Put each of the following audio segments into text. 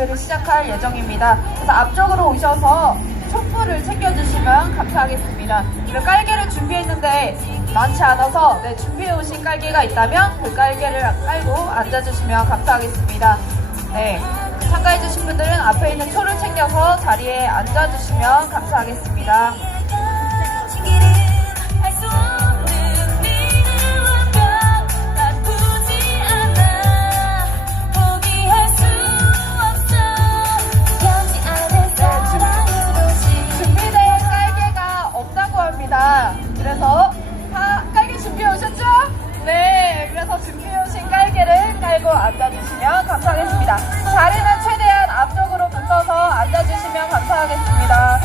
집회를 시작할 예정입니다. 그래서 앞쪽으로 오셔서 촛불을 챙겨주시면 감사하겠습니다. 그리고 깔개를 준비했는데 많지 않아서 준비해 오신 깔개가 있다면 그 깔개를 깔고 앉아주시면 감사하겠습니다. 네, 참가해주신 분들은 앞에 있는 초를 챙겨서 자리에 앉아주시면 감사하겠습니다. 그래서 다 깔개 준비해 오셨죠? 네, 그래서 준비해 오신 깔개를 깔고 앉아주시면 감사하겠습니다. 자리는 최대한 앞쪽으로 붙어서 앉아주시면 감사하겠습니다.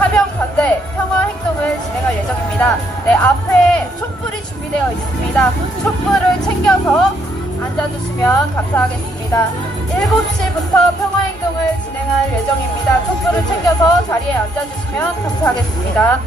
파병반대 평화행동을 진행할 예정입니다. 네, 앞에 촛불이 준비되어 있습니다. 촛불을 챙겨서 앉아주시면 감사하겠습니다. 7시부터 평화행동을 진행할 예정입니다. 촛불을 챙겨서 자리에 앉아주시면 감사하겠습니다.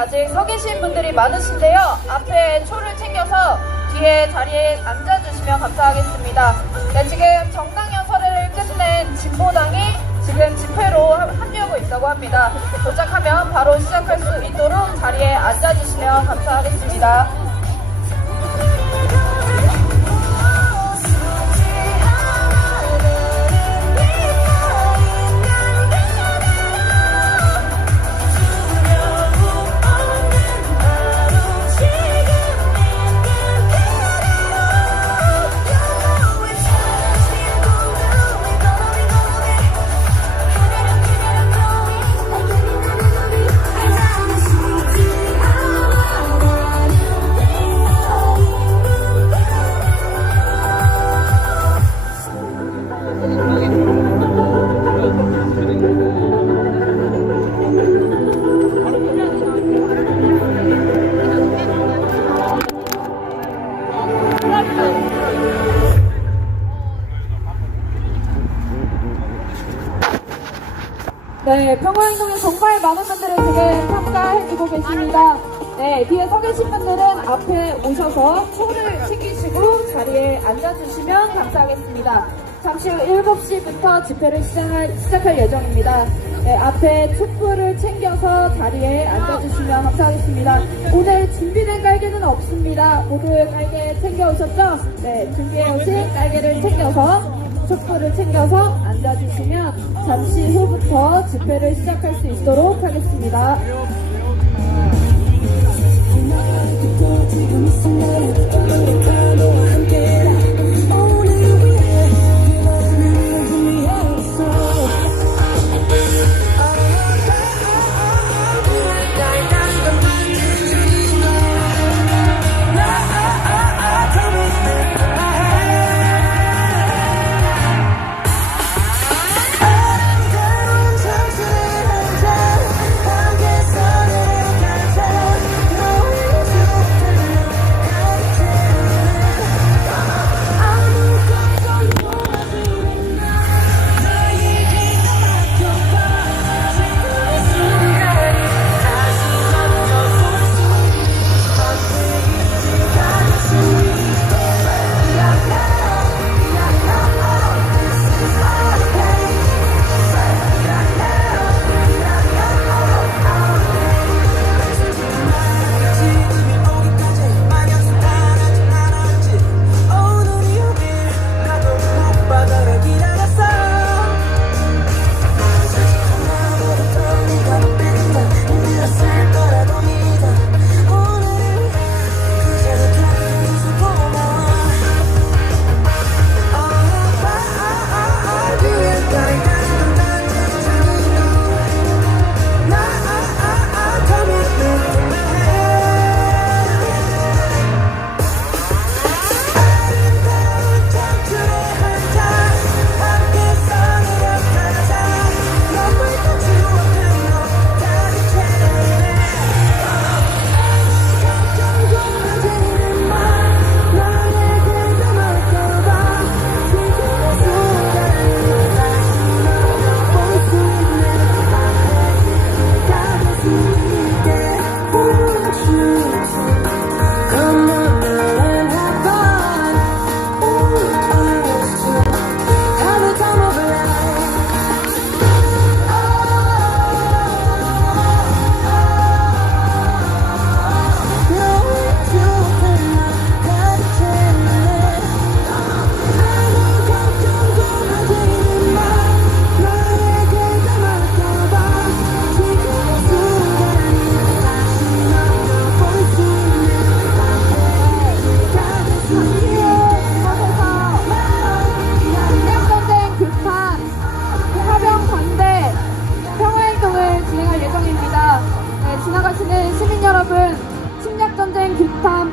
아직 서 계신 분들이 많으신데요. 앞에 초를 챙겨서 뒤에 자리에 앉아주시면 감사하겠습니다. 네, 지금 정당 연설을 끝낸 진보당이 지금 집회로 합류하고 있다고 합니다. 도착하면 바로 시작할 수 있도록 자리에 앉아주시면 감사하겠습니다. 네, 평화행동에 정말 많은 분들이 지금 참가해주고 계십니다. 네, 뒤에 서 계신 분들은 앞에 오셔서 초를 챙기시고 자리에 앉아주시면 감사하겠습니다. 잠시 후 7시부터 집회를 시작할 예정입니다. 네, 앞에 촛불을 챙겨서 자리에 앉아주시면 감사하겠습니다. 오늘 준비된 깔개는 없습니다. 모두 깔개 챙겨오셨죠? 네, 준비해오신 깔개를 챙겨서 촛불을 챙겨서 앉아주시면 잠시 후부터 집회를 시작할 수 있도록 하겠습니다.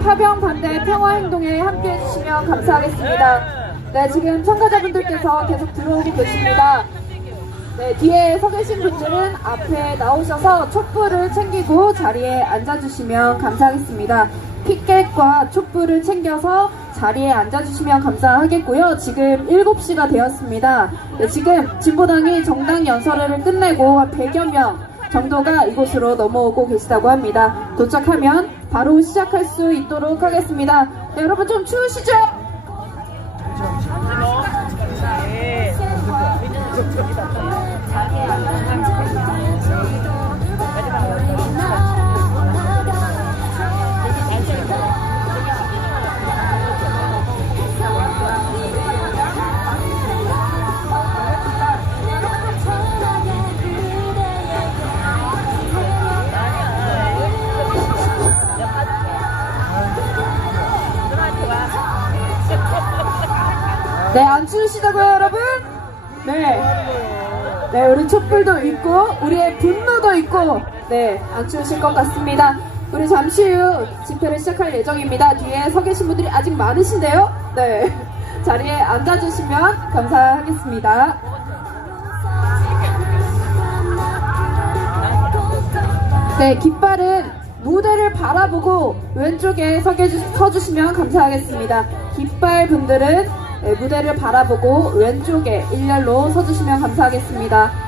파병 반대 평화행동에 함께 해주시면 감사하겠습니다. 네, 지금 참가자분들께서 계속 들어오고 계십니다. 네, 뒤에 서 계신 분들은 앞에 나오셔서 촛불을 챙기고 자리에 앉아주시면 감사하겠습니다. 피켓과 촛불을 챙겨서 자리에 앉아주시면 감사하겠고요. 지금 7시가 되었습니다. 네, 지금 진보당이 정당 연설회를 끝내고 한 100여 명 정도가 이곳으로 넘어오고 계시다고 합니다. 도착하면 바로 시작할 수 있도록 하겠습니다. 네, 여러분 좀 추우시죠? 네, 안 추우시다고요, 여러분? 네. 네, 우리 촛불도 있고, 우리의 분노도 있고, 네, 안 추우실 것 같습니다. 우리 잠시 후 집회를 시작할 예정입니다. 뒤에 서 계신 분들이 아직 많으신데요? 네. 자리에 앉아주시면 감사하겠습니다. 네, 깃발은 무대를 바라보고 왼쪽에 서주시면 감사하겠습니다. 깃발 분들은 네, 무대를 바라보고 왼쪽에 일렬로 서주시면 감사하겠습니다.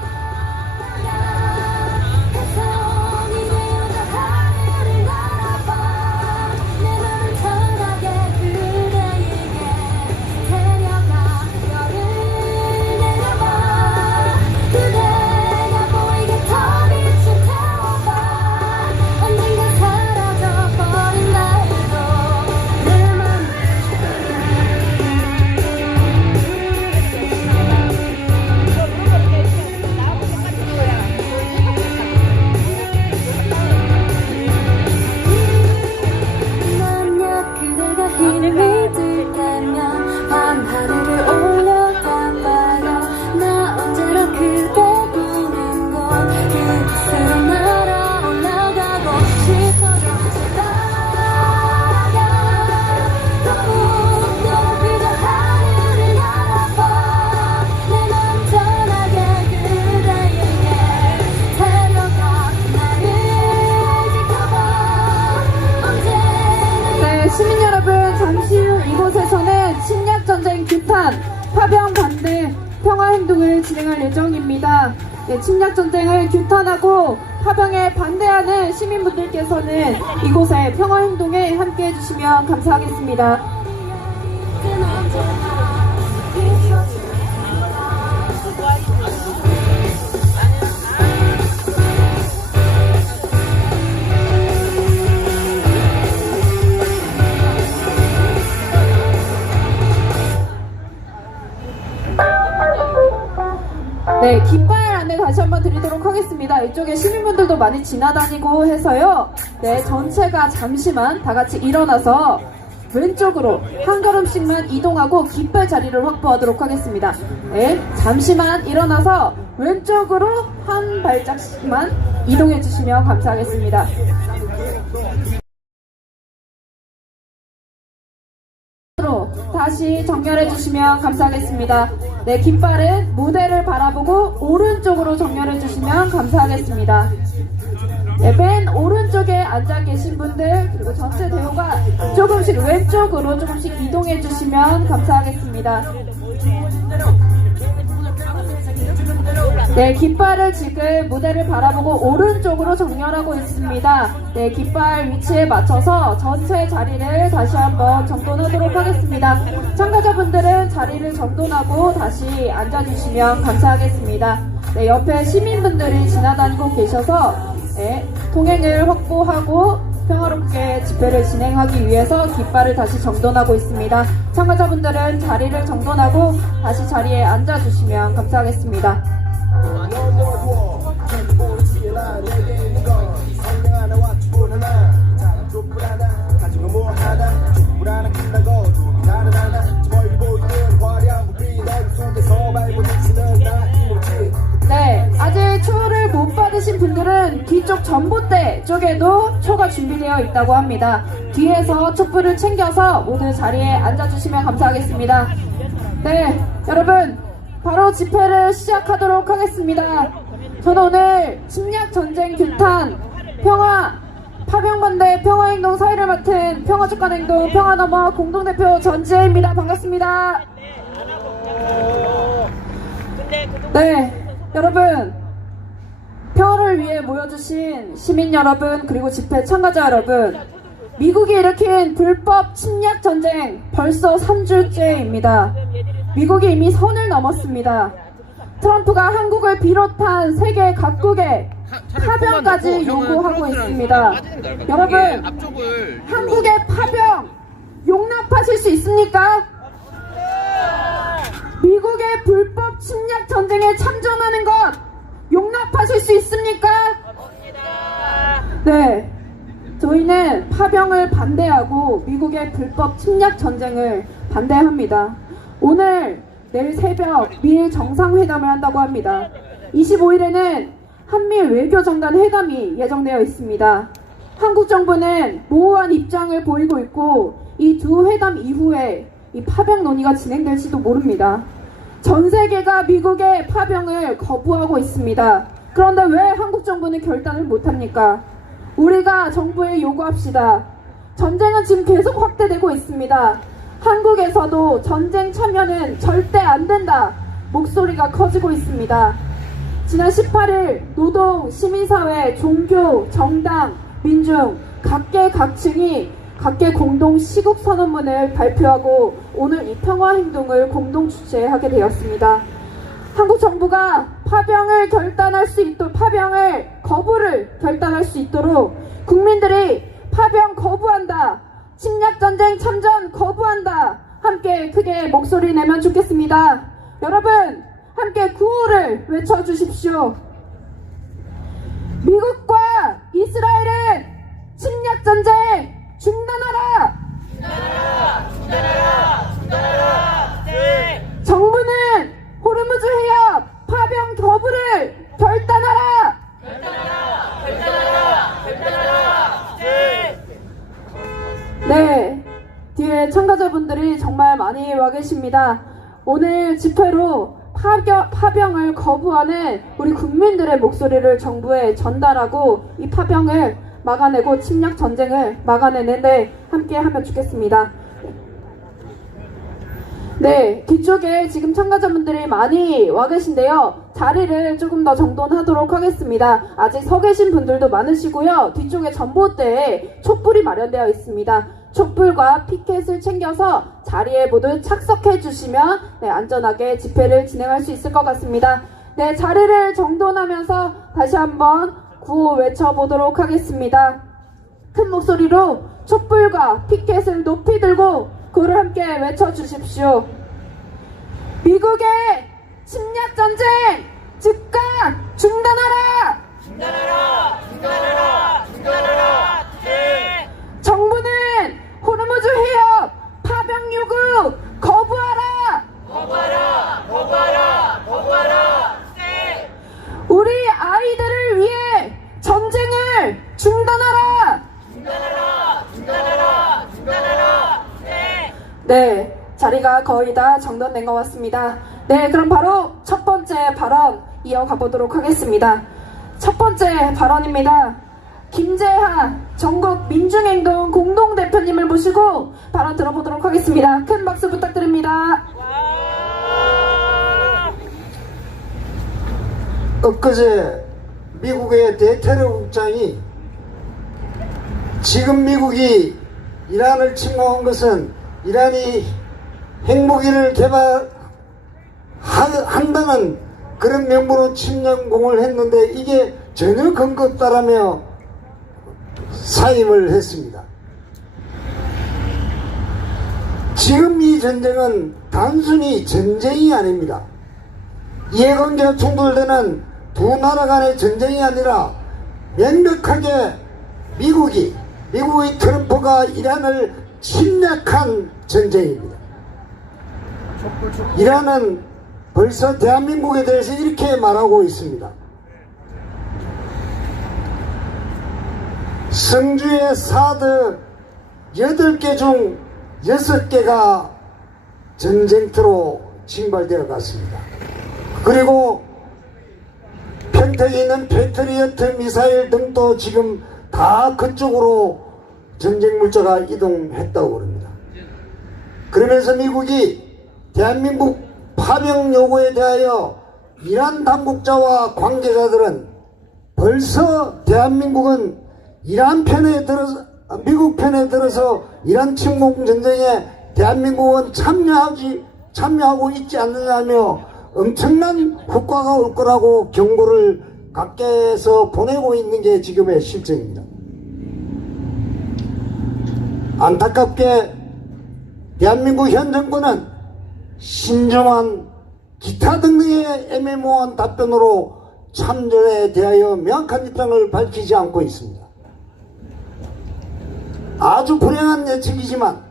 시민 여러분, 잠시 후 이곳에서는 침략전쟁 규탄, 파병 반대, 평화행동을 진행할 예정입니다. 네, 침략전쟁을 규탄하고 파병에 반대하는 시민분들께서는 이곳의 평화행동에 함께해 주시면 감사하겠습니다. 네, 깃발 안내 다시 한번 드리도록 하겠습니다. 이쪽에 시민분들도 많이 지나다니고 해서요. 네, 전체가 잠시만 다 같이 일어나서 왼쪽으로 한 걸음씩만 이동하고 깃발 자리를 확보하도록 하겠습니다. 네, 잠시만 일어나서 왼쪽으로 한 발짝씩만 이동해 주시면 감사하겠습니다. 다시 정렬해 주시면 감사하겠습니다. 네, 깃발은 무대를 바라보고 오른쪽으로 정렬해 주시면 감사하겠습니다. 네, 맨 오른쪽에 앉아 계신 분들 그리고 전체 대우가 조금씩 왼쪽으로 조금씩 이동해 주시면 감사하겠습니다. 네, 깃발을 지금 무대를 바라보고 오른쪽으로 정렬하고 있습니다. 네, 깃발 위치에 맞춰서 전체 자리를 다시 한번 정돈하도록 하겠습니다. 참가자분들은 자리를 정돈하고 다시 앉아주시면 감사하겠습니다. 네, 옆에 시민분들이 지나다니고 계셔서 네, 통행을 확보하고 평화롭게 집회를 진행하기 위해서 깃발을 다시 정돈하고 있습니다. 참가자분들은 자리를 정돈하고 다시 자리에 앉아주시면 감사하겠습니다. 네, 아직 초를 못 받으신 분들은 뒤쪽 전봇대 쪽에도 초가 준비되어 있다고 합니다. 뒤에서 촛불을 챙겨서 모두 자리에 앉아주시면 감사하겠습니다. 네, 여러분 바로 집회를 시작하도록 하겠습니다. 저는 오늘 침략전쟁 규탄, 평화, 파병반대, 평화행동 사회를 맡은 평화촉간행동 평화너머 공동대표 전지혜입니다. 반갑습니다. 네, 여러분 평화를 위해 모여주신 시민 여러분, 그리고 집회 참가자 여러분, 미국이 일으킨 불법 침략 전쟁 벌써 3주째입니다. 미국이 이미 선을 넘었습니다. 트럼프가 한국을 비롯한 세계 각국에 파병까지 요구하고 있습니다. 여러분, 한국의 파병 용납하실 수 있습니까? 미국의 불법 침략 전쟁에 참전하는 것 용납하실 수 있습니까? 네, 저희는 파병을 반대하고 미국의 불법 침략 전쟁을 반대합니다. 오늘 내일 새벽 미일 정상회담을 한다고 합니다. 25일에는 한미일 외교장관 회담이 예정되어 있습니다. 한국 정부는 모호한 입장을 보이고 있고 이 두 회담 이후에 이 파병 논의가 진행될지도 모릅니다. 전 세계가 미국의 파병을 거부하고 있습니다. 그런데 왜 한국 정부는 결단을 못합니까? 우리가 정부에 요구합시다. 전쟁은 지금 계속 확대되고 있습니다. 한국에서도 전쟁 참여는 절대 안 된다. 목소리가 커지고 있습니다. 지난 18일 노동, 시민사회, 종교, 정당, 민중 각계각층이 각계 공동 시국선언문을 발표하고 오늘 이 평화행동을 공동 주최하게 되었습니다. 한국 정부가 파병을 거부를 결단할 수 있도록 국민들이 파병 거부한다, 침략전쟁 참전 거부한다, 함께 크게 목소리 내면 좋겠습니다. 여러분, 함께 구호를 외쳐주십시오. 미국과 이스라엘은 침략전쟁 중단하라! 중단하라! 네. 정부는 호르무즈 해협 파병 거부를 결단하라! 네, 뒤에 참가자분들이 정말 많이 와 계십니다. 오늘 집회로 파병을 거부하는 우리 국민들의 목소리를 정부에 전달하고 이 파병을 막아내고 침략 전쟁을 막아내는데 함께 하면 좋겠습니다. 네, 뒤쪽에 지금 참가자분들이 많이 와 계신데요. 자리를 조금 더 정돈하도록 하겠습니다. 아직 서 계신 분들도 많으시고요. 뒤쪽에 전봇대에 촛불이 마련되어 있습니다. 촛불과 피켓을 챙겨서 자리에 모두 착석해 주시면 안전하게 집회를 진행할 수 있을 것 같습니다. 네, 자리를 정돈하면서 다시 한번 구호 외쳐보도록 하겠습니다. 큰 목소리로 촛불과 피켓을 높이 들고 구호를 함께 외쳐주십시오. 미국의 침략전쟁 즉각 중단하라! 중단하라! 중단하라! 중단하라! 네. 정부는 호르무즈 해협 파병 요구 거부하라! 거부하라! 거부하라! 거부하라! 네. 우리 아이들을 위해 전쟁을 중단하라! 중단하라! 중단하라! 중단하라! 네. 네, 자리가 거의 다 정돈된 것 같습니다. 네, 그럼 바로 첫 번째 발언 이어가 보도록 하겠습니다. 첫 번째 발언입니다. 김재하 전국 민중행동 공동대표님을 모시고 발언 들어보도록 하겠습니다. 큰 박수 부탁드립니다. 엊그제 미국의 대테러국장이 지금 미국이 이란을 침공한 것은 이란이 핵무기를 개발한다는 그런 명분으로 침략공을 했는데 이게 전혀 근거 없다라며 사임을 했습니다. 지금 이 전쟁은 단순히 전쟁이 아닙니다. 이해관계가 충돌되는 두 나라 간의 전쟁이 아니라 명백하게 미국의 트럼프가 이란을 침략한 전쟁입니다. 이란은 벌써 대한민국에 대해서 이렇게 말하고 있습니다. 성주의 사드 8개 중 6개가 전쟁터로 징발되어 갔습니다. 그리고 평택에 있는 패트리어트 미사일 등도 지금 다 그쪽으로 전쟁 물자가 이동했다고 합니다. 그러면서 미국이 대한민국 파병 요구에 대하여 이란 당국자와 관계자들은 벌써 대한민국은 미국 편에 들어서 이란 침공 전쟁에 대한민국은 참여하고 있지 않느냐며 엄청난 효과가 올 거라고 경고를 각계에서 보내고 있는 게 지금의 실정입니다. 안타깝게 대한민국 현 정부는 신중한 기타 등등의 애매모호한 답변으로 참전에 대하여 명확한 입장을 밝히지 않고 있습니다. 아주 불행한 예측이지만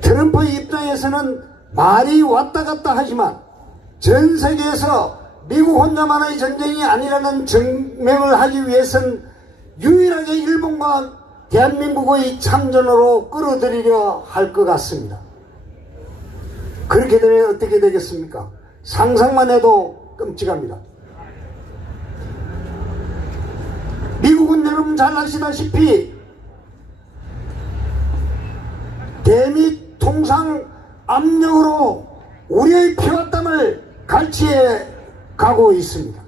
트럼프의 입장에서는 말이 왔다 갔다 하지만 전 세계에서 미국 혼자만의 전쟁이 아니라는 증명을 하기 위해서는 유일하게 일본과 대한민국의 참전으로 끌어들이려 할 것 같습니다. 그렇게 되면 어떻게 되겠습니까? 상상만 해도 끔찍합니다. 미국은 여러분 잘 아시다시피 대미 통상 압력으로 우리의 피와 땀을 갈취해 가고 있습니다.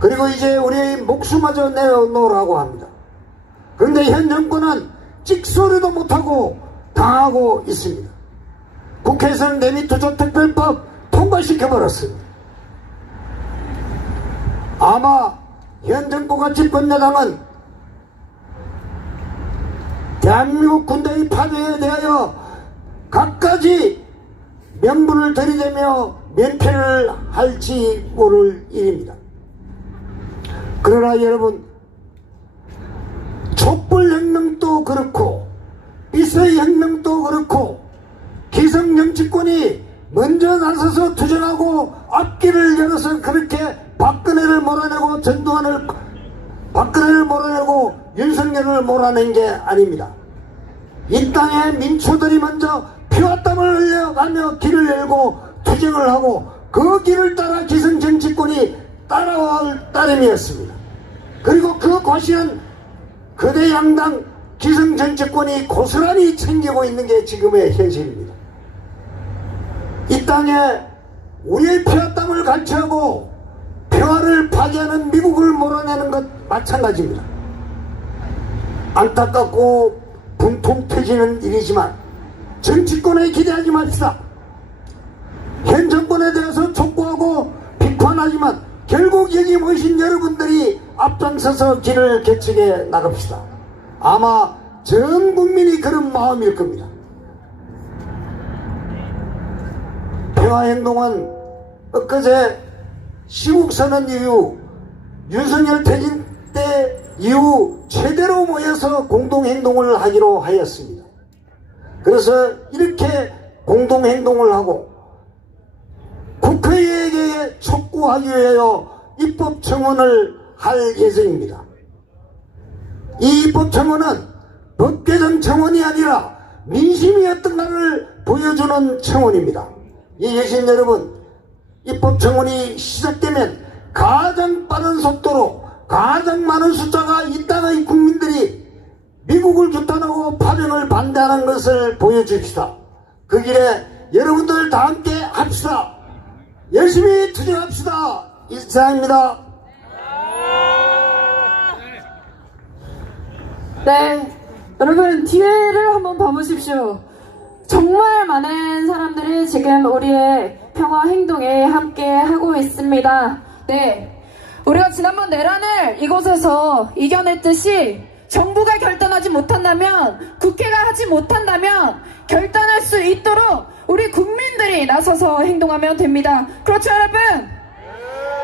그리고 이제 우리의 목숨마저 내어놓으라고 합니다. 그런데 현 정권은 찍소리도 못하고 당하고 있습니다. 국회에서는 내미투자특별법 통과시켜버렸습니다. 아마 현 정부가 집권 여당은 대한민국 군대의 파병에 대하여 갖가지 명분을 들이대며 면피를 할지 모를 일입니다. 그러나 여러분, 촛불혁명도 그렇고 비서혁명도 그렇고 기성정치권이 먼저 나서서 투쟁하고 앞길을 열어서 그렇게 박근혜를 몰아내고 윤석열을 몰아낸 게 아닙니다. 이 땅의 민초들이 먼저 피와 땀을 흘려가며 길을 열고 투쟁을 하고 그 길을 따라 기성정치권이 따라올 따름이었습니다. 그리고 그 과실은 거대 양당 기성정치권이 고스란히 챙기고 있는 게 지금의 현실입니다. 이 땅에 우리의 피와 땀을 갈취하고 평화를 파괴하는 미국을 몰아내는 것 마찬가지입니다. 안타깝고 분통 터지는 일이지만 정치권에 기대하지 맙시다. 현 정권에 대해서 촉구하고 비판하지만 결국 여기 모이신 여러분들이 앞장서서 길을 개척해 나갑시다. 아마 전 국민이 그런 마음일 겁니다. 평화행동은 엊그제 시국선언 이후 윤석열 퇴진 때 이후 최대로 모여서 공동행동을 하기로 하였습니다. 그래서 이렇게 공동행동을 하고 국회에게 촉구하기 위하여 입법청원을 할 예정입니다. 이 입법청원은 법 개정 청원이 아니라 민심이 어떤가를 보여주는 청원입니다. 이 계신 여러분, 입법청원이 시작되면 가장 빠른 속도로 가장 많은 숫자가 이 땅의 국민들이 미국을 규탄하고 파병을 반대하는 것을 보여줍시다. 그 길에 여러분들 다 함께 합시다. 열심히 투쟁합시다. 이상입니다. 네, 여러분 뒤에를 한번 봐보십시오. 정말 많은 사람들이 지금 우리의 평화행동에 함께 하고 있습니다. 네, 우리가 지난번 내란을 이곳에서 이겨냈듯이 정부가 결단하지 못한다면, 국회가 하지 못한다면 결단할 수 있도록 우리 국민들이 나서서 행동하면 됩니다. 그렇죠 여러분?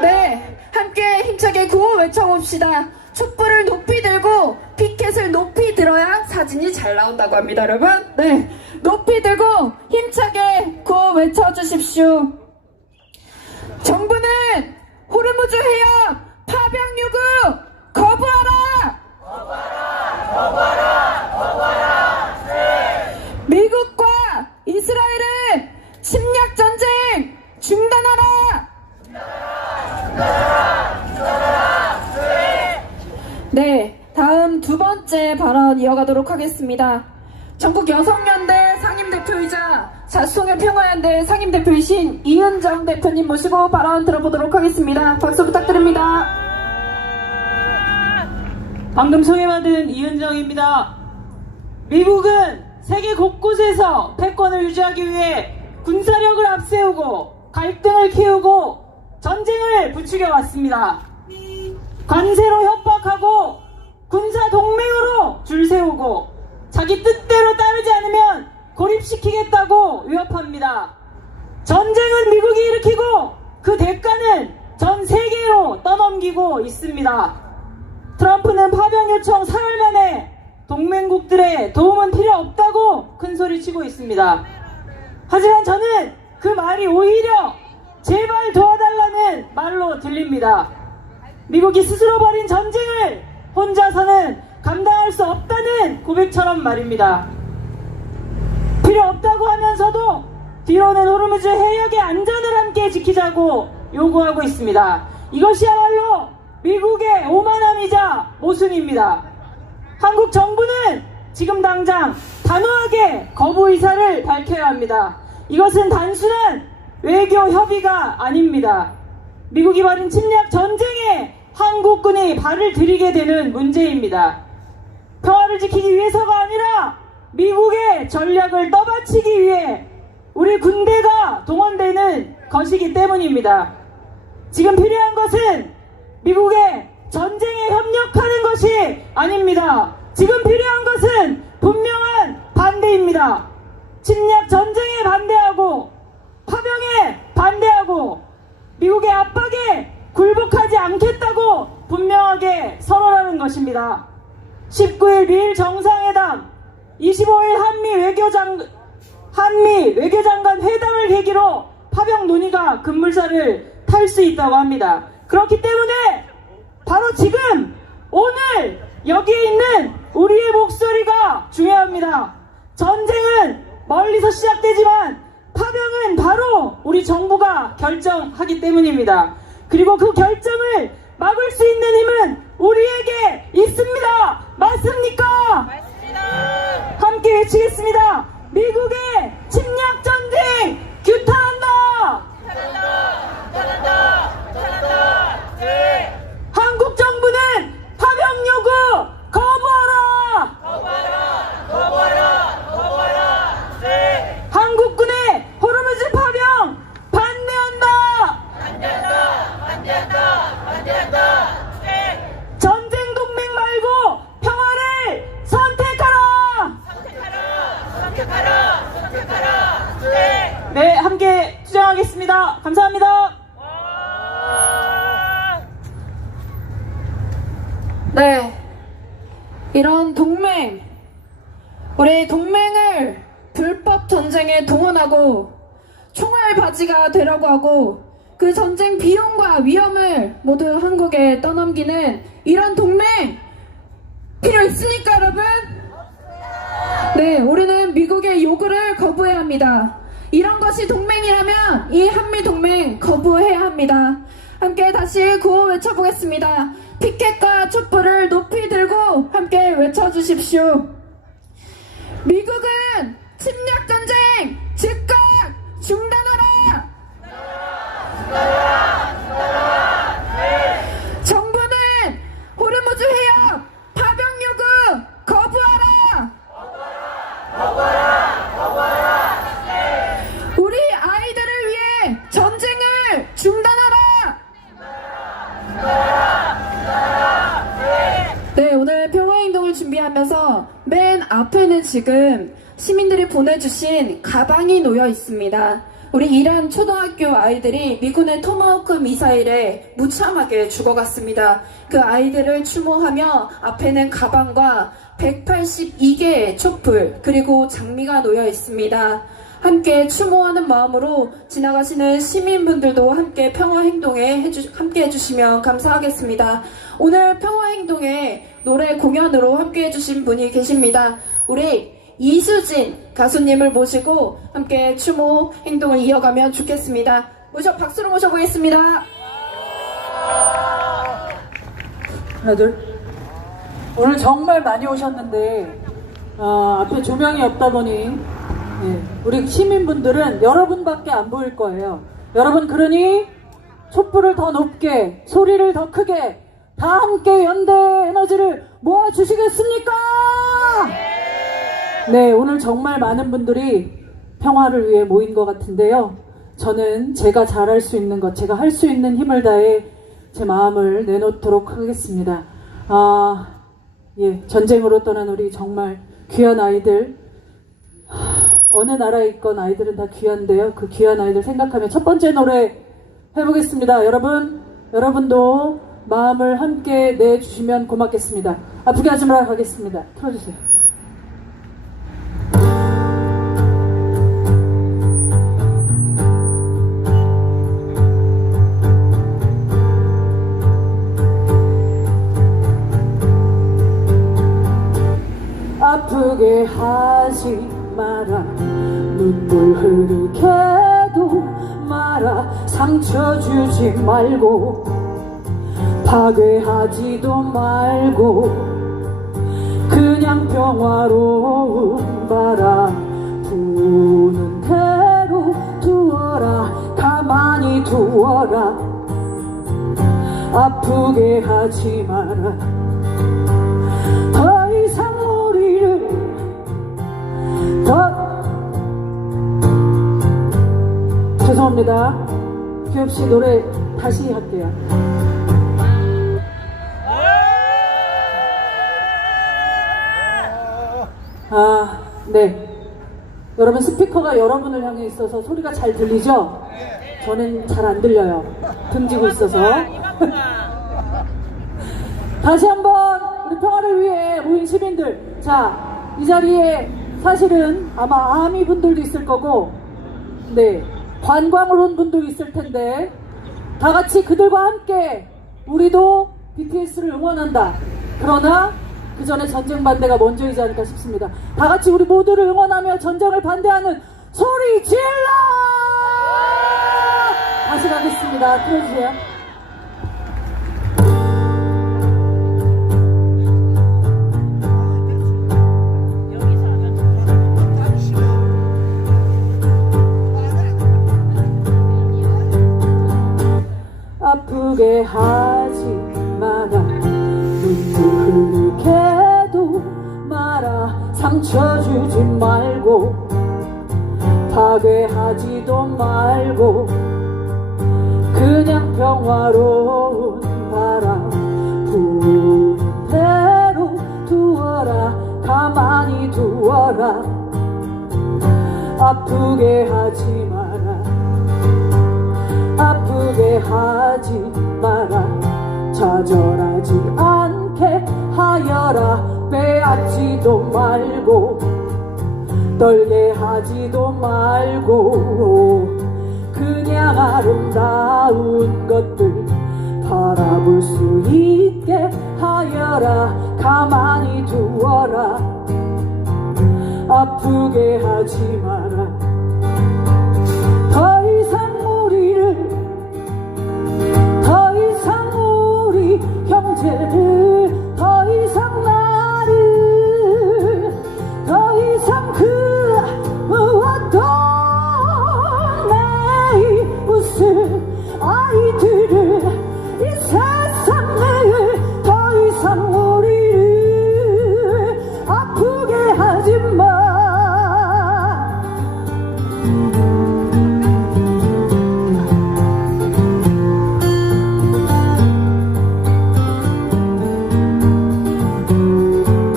네, 함께 힘차게 구호 외쳐봅시다. 촛불을 높이 들고 피켓을 높이 들어야 사진이 잘 나온다고 합니다 여러분. 네, 높이 들고 힘차게 구호 외쳐주십시오. 정부는 호르무즈 해협 파병 요구 거부하라! 거부하라! 네. 미국과 이스라엘은 침략 전쟁 중단하라! 네, 다음 두 번째 발언 이어가도록 하겠습니다. 전국 여성연대 상임대표이자 자수성의 평화연대 상임대표이신 이은정 대표님 모시고 발언 들어보도록 하겠습니다. 박수 부탁드립니다. 방금 소개받은 이은정입니다. 미국은 세계 곳곳에서 패권을 유지하기 위해 군사력을 앞세우고 갈등을 키우고 전쟁을 부추겨 왔습니다. 관세로 협박하고 군사 동맹으로 줄 세우고 자기 뜻대로 따르지 않으면 고립시키겠다고 위협합니다. 전쟁은 미국이 일으키고 그 대가는 전 세계로 떠넘기고 있습니다. 트럼프는 파병 요청 사흘 만에 동맹국들의 도움은 필요 없다고 큰소리치고 있습니다. 하지만 저는 그 말이 오히려 제발 도와달라는 말로 들립니다. 미국이 스스로 벌인 전쟁을 혼자서는 감당할 수 없다는 고백처럼 말입니다. 필요 없다고 하면서도 뒤로는 호르무즈 해역의 안전을 함께 지키자고 요구하고 있습니다. 이것이야말로 미국의 오만함이자 모순입니다. 한국 정부는 지금 당장 단호하게 거부 의사를 밝혀야 합니다. 이것은 단순한 외교 협의가 아닙니다. 미국이 벌인 침략 전쟁에 한국군이 발을 들이게 되는 문제입니다. 평화를 지키기 위해서가 아니라 미국의 전략을 떠받치기 위해 우리 군대가 동원되는 것이기 때문입니다. 지금 필요한 것은 미국의 전쟁에 협력하는 것이 아닙니다. 지금 필요한 것은 분명한 반대입니다. 침략 전쟁에 반대하고 파병에 반대하고 미국의 압박에 굴복하지 않겠다고 분명하게 선언하는 것입니다. 19일 미일 정상회담, 25일 한미 외교장관 회담을 계기로 파병 논의가 급물살을 탈 수 있다고 합니다. 그렇기 때문에 바로 지금 오늘 여기에 있는 우리의 목소리가 중요합니다. 전쟁은 멀리서 시작되지만 파병은 바로 우리 정부가 결정하기 때문입니다. 그리고 그 결정을 막을 수 있는 힘은 우리에게 있습니다. 맞습니까? 맞습니다. 함께 외치겠습니다. 미국의 침략 전쟁 규탄한다. 규탄한다. 네. 한국 정부는 파병 요구 거부하라. 거부하라. 네. 한국군의 호르무즈 파병 반대한다. 네. 전쟁 동맹 말고 평화를 선택하라. 네, 함께 투쟁하겠습니다. 감사합니다. 네, 이런 동맹, 우리 동맹을 불법 전쟁에 동원하고 총알 바지가 되려고 하고 그 전쟁 비용과 위험을 모두 한국에 떠넘기는 이런 동맹 필요 있습니까, 여러분? 네, 우리는 미국의 요구를 거부해야 합니다. 이런 것이 동맹이라면 이 한미동맹 거부해야 합니다. 함께 다시 구호 외쳐보겠습니다. 피켓과 촛불을 높이 들고 함께 외쳐주십시오. 미국은 침략전쟁 즉각 중단하라! 정부는 호르무즈 해역 파병 요구 거부하라! 우리 아이들을 위해 전쟁을 중단하라! 네, 오늘 평화행동을 준비하면서 맨 앞에는 지금 시민들이 보내주신 가방이 놓여 있습니다. 우리 이란 초등학교 아이들이 미군의 토마호크 미사일에 무참하게 죽어갔습니다. 그 아이들을 추모하며 앞에는 가방과 182개의 촛불 그리고 장미가 놓여 있습니다. 함께 추모하는 마음으로 지나가시는 시민분들도 함께 평화행동에 함께 해주시면 감사하겠습니다. 오늘 평화행동에 노래 공연으로 함께 해주신 분이 계십니다. 우리 이수진 가수님을 모시고 함께 추모 행동을 이어가면 좋겠습니다. 박수로 모셔보겠습니다. 하나 둘. 오늘 정말 많이 오셨는데 앞에 조명이 없다 보니 우리 시민분들은 여러분밖에 안 보일 거예요. 여러분, 그러니 촛불을 더 높게, 소리를 더 크게, 다 함께 연대 에너지를 모아주시겠습니까? 네, 오늘 정말 많은 분들이 평화를 위해 모인 것 같은데요. 저는 제가 잘할 수 있는 것, 제가 할 수 있는 힘을 다해 제 마음을 내놓도록 하겠습니다. 전쟁으로 떠난 우리 정말 귀한 아이들, 어느 나라에 있건 아이들은 다 귀한데요. 그 귀한 아이들 생각하며 첫 번째 노래 해보겠습니다. 여러분도 마음을 함께 내주시면 고맙겠습니다. 아프게 하지 마라 가겠습니다. 틀어주세요. 아프게 하지 마라, 눈물 흐르게도 마라, 상처 주지 말고 파괴하지도 말고 그냥 평화로운 바람 부는 대로 두어라, 가만히 두어라. 아프게 하지 마라, 더 이상 우리를 죄송합니다. 규엽씨 노래 다시 할게요. 네. 여러분, 스피커가 여러분을 향해 있어서 소리가 잘 들리죠? 저는 잘 안 들려요. 등지고 있어서. 다시 한번 우리 평화를 위해 모인 시민들. 자, 이 자리에 사실은 아마 아미 분들도 있을 거고, 네, 관광으로 온 분도 있을 텐데, 다 같이 그들과 함께 우리도 BTS를 응원한다. 그러나 그 전에 전쟁 반대가 먼저이지 않을까 싶습니다. 다 같이 우리 모두를 응원하며 전쟁을 반대하는 소리 질러! 다시 가겠습니다. 틀어주세요. 아프게 하지 마라, 눈물 흐르게도 마라, 상처 주지 말고 파괴하지도 말고 그냥 평화로운 바람 부는 대로 두어라, 가만히 두어라. 아프게 하지 마라, 아프게 하지 마라, 좌절하지 않게 하여라. 빼앗지도 말고 떨게 하지도 말고 그냥 아름다운 것들 바라볼 수 있게 하여라. 가만히 두어라. 아프게 하지 마라, 더 이상 우리를, 더 이상 우리 형제를, 더 이상 나를, 더 이상 그 무엇도 내 이웃을, 아이들을, 이 세상을, 더 이상 우리를 아프게 하지 마.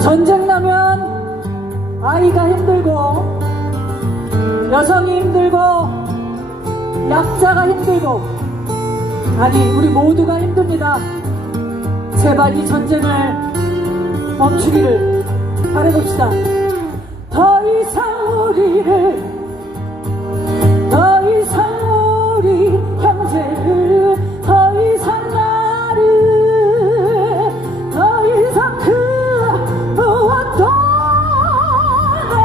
전쟁 나면 아이가 힘들고 여성이 힘들고 약자가 힘들고, 아니 우리 모두가 힘듭니다. 제발 이 전쟁을 멈추기를 바라봅시다. 더 이상 우리를, 더 이상 우리 형제를, 더 이상 나를, 더 이상 그 무엇도 내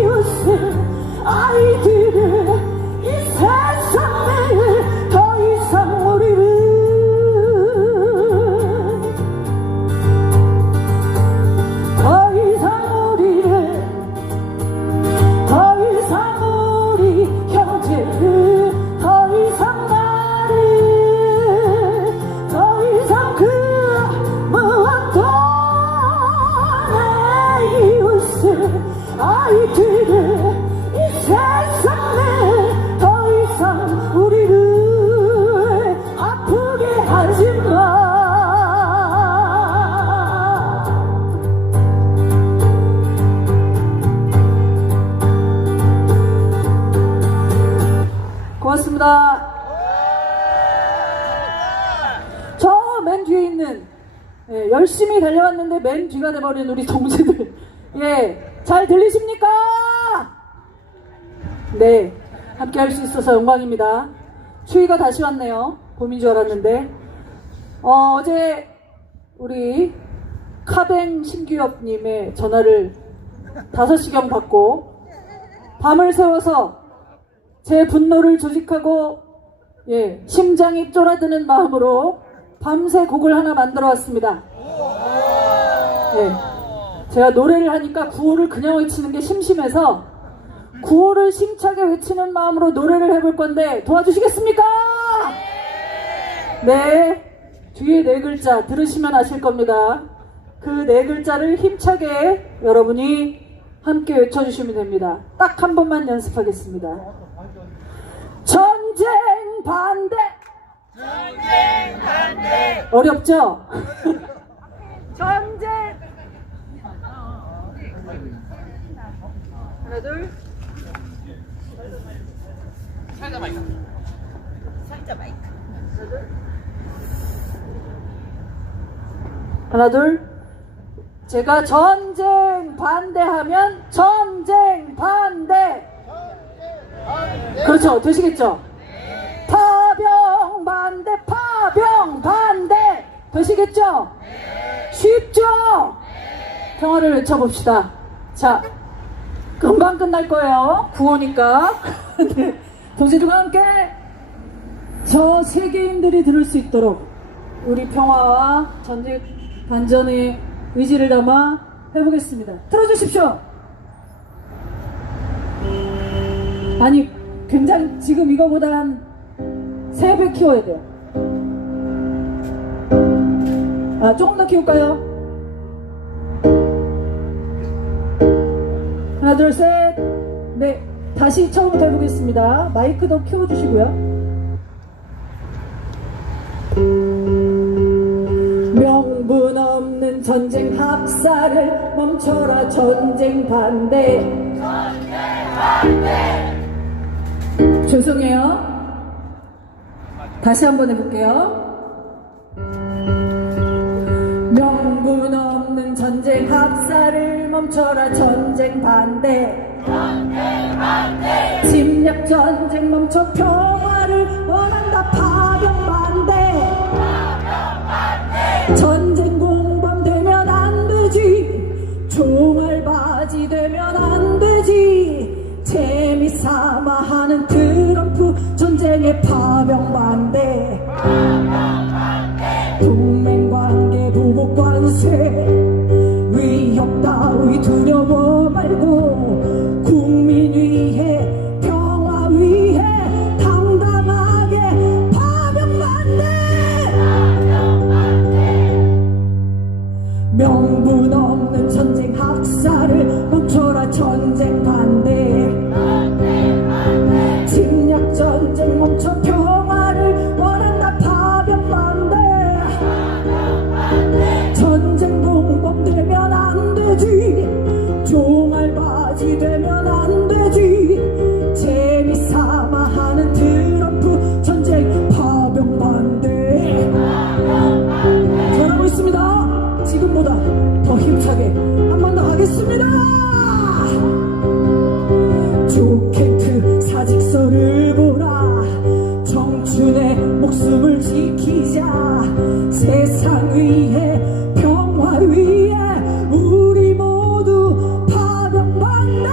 이웃을, 아이들을, 이 세상을, 더 이상 우리를, 더 이상 우리를, 더 이상 열심히 달려왔는데 맨 뒤가 돼버린 우리 동지들. 예, 잘 들리십니까? 네, 함께 할 수 있어서 영광입니다. 추위가 다시 왔네요. 봄인 줄 알았는데. 어제 우리 카뱅 신규엽님의 전화를 5시경 받고 밤을 새워서 제 분노를 조직하고 예, 심장이 쫄아드는 마음으로 밤새 곡을 하나 만들어 왔습니다. 예, 제가 노래를 하니까 구호를 그냥 외치는 게 심심해서 구호를 심차게 외치는 마음으로 노래를 해볼 건데 도와주시겠습니까? 네. 뒤에 4글자 들으시면 아실 겁니다. 그 4글자를 힘차게 여러분이 함께 외쳐주시면 됩니다. 딱 한 번만 연습하겠습니다. 전쟁 반대! 전쟁 반대! 어렵죠? 전쟁! 하나, 둘. 살짝 마이크. 하나, 둘. 제가 전쟁 반대하면 전쟁 반대. 그렇죠. 되시겠죠? 파병 반대, 파병 반대. 되시겠죠? 쉽죠? 평화를 외쳐봅시다. 자, 금방 끝날 거예요. 구호니까. 네. 동지들과 함께 저 세계인들이 들을 수 있도록 우리 평화와 전쟁 반전의 의지를 담아 해보겠습니다. 틀어주십시오. 아니, 굉장히 지금 이거보다 한 3배 키워야 돼요. 아, 조금 더 키울까요? 하나, 둘, 셋. 네, 다시 처음부터 해보겠습니다. 마이크 더 키워주시고요. 명분 없는 전쟁 학살을 멈춰라. 전쟁 반대. 전쟁 반대. 죄송해요. 다시 한번 해볼게요. 명분 없는 전쟁 학살을 멈춰라. 전쟁 반대. 전쟁 반대. 침략 전쟁 멈춰 평화를 원한다. 파병 반대. 전쟁 공범되면 안 되지. 종알바지 되면 안 되지. 재미삼아 하는 트럼프 전쟁의 파병 반대. 동맹관계 부복관세 위협 따위 두려워 말고 국민 위해 평화 위해 당당하게 파병 반대. 명분 없는 전쟁 학살을 멈춰라. 전쟁 반대. 침략 전쟁 멈춰 평화를 원한다. 파병 반대. 전쟁 공범되면 안 되지. 종알바지 되면 안 되지. 재미삼아 하는 트럼프 전쟁 파병 반대. 잘하고 있습니다. 지금보다 더 힘차게 한 번 더 하겠습니다. 조켄트 사직서를 보라. 청춘의 목숨을 지키자. 세상 위에 평화 위에 우리 모두 파병 반대.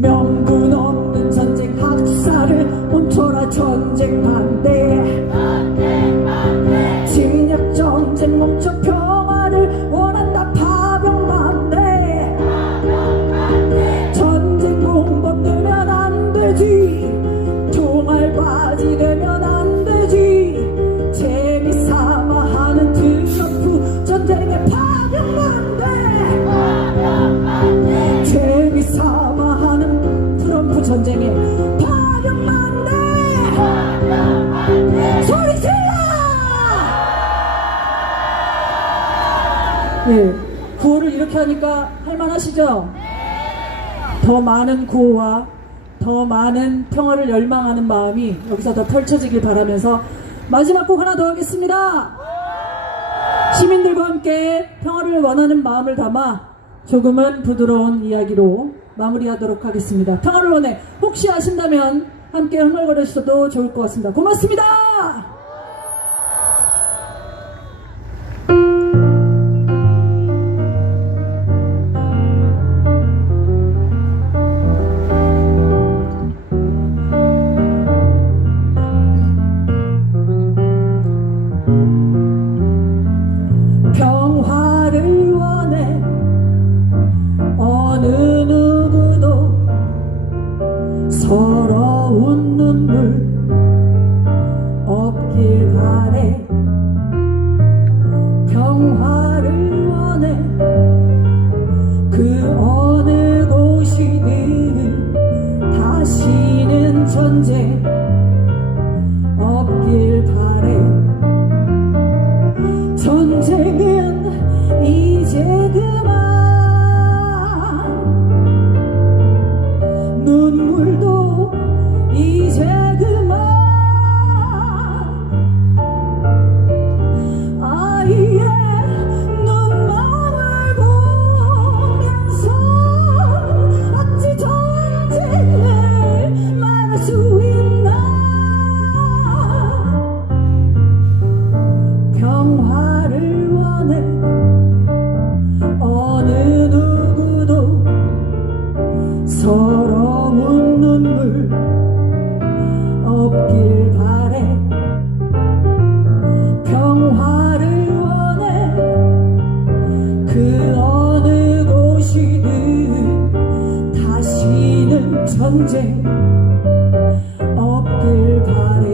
명분 없는 전쟁 학살을 멈춰라. 전쟁 반대. 침략 전쟁 멈춰 평화를 원한다. 파병 반대. 전쟁 공범되면 안 되지. 종알바지 되면 안 되지. 재미삼아 하는 트럼프 전쟁의 파병 반대. 재미삼아 하는 트럼프 전쟁의 파병 반대. 소리 질러! 예, 구호를 이렇게 하니까 할만하시죠? 더 많은 구호와 더 많은 평화를 열망하는 마음이 여기서 더 펼쳐지길 바라면서 마지막 곡 하나 더 하겠습니다. 시민들과 함께 평화를 원하는 마음을 담아 조금은 부드러운 이야기로 마무리하도록 하겠습니다. 평화를 원해. 혹시 아신다면 함께 흥얼거리셔도 좋을 것 같습니다. 고맙습니다. 평화를 원해. 어느 누구도 서러운 눈물 없길 바래. 평화를 원해. 그 어느 곳이든 다시는 전쟁 없길 바래. 전쟁은 이제 그만. 눈물도 이제 그만. 아이의 눈망울 보면서 어찌 전쟁을 말할 수 있나. 평화를 원해. 어느 누구도 서러운 눈물 없길 바래. 평화를 원해. 그 어느 곳이든 다시는 전쟁 없길 바래.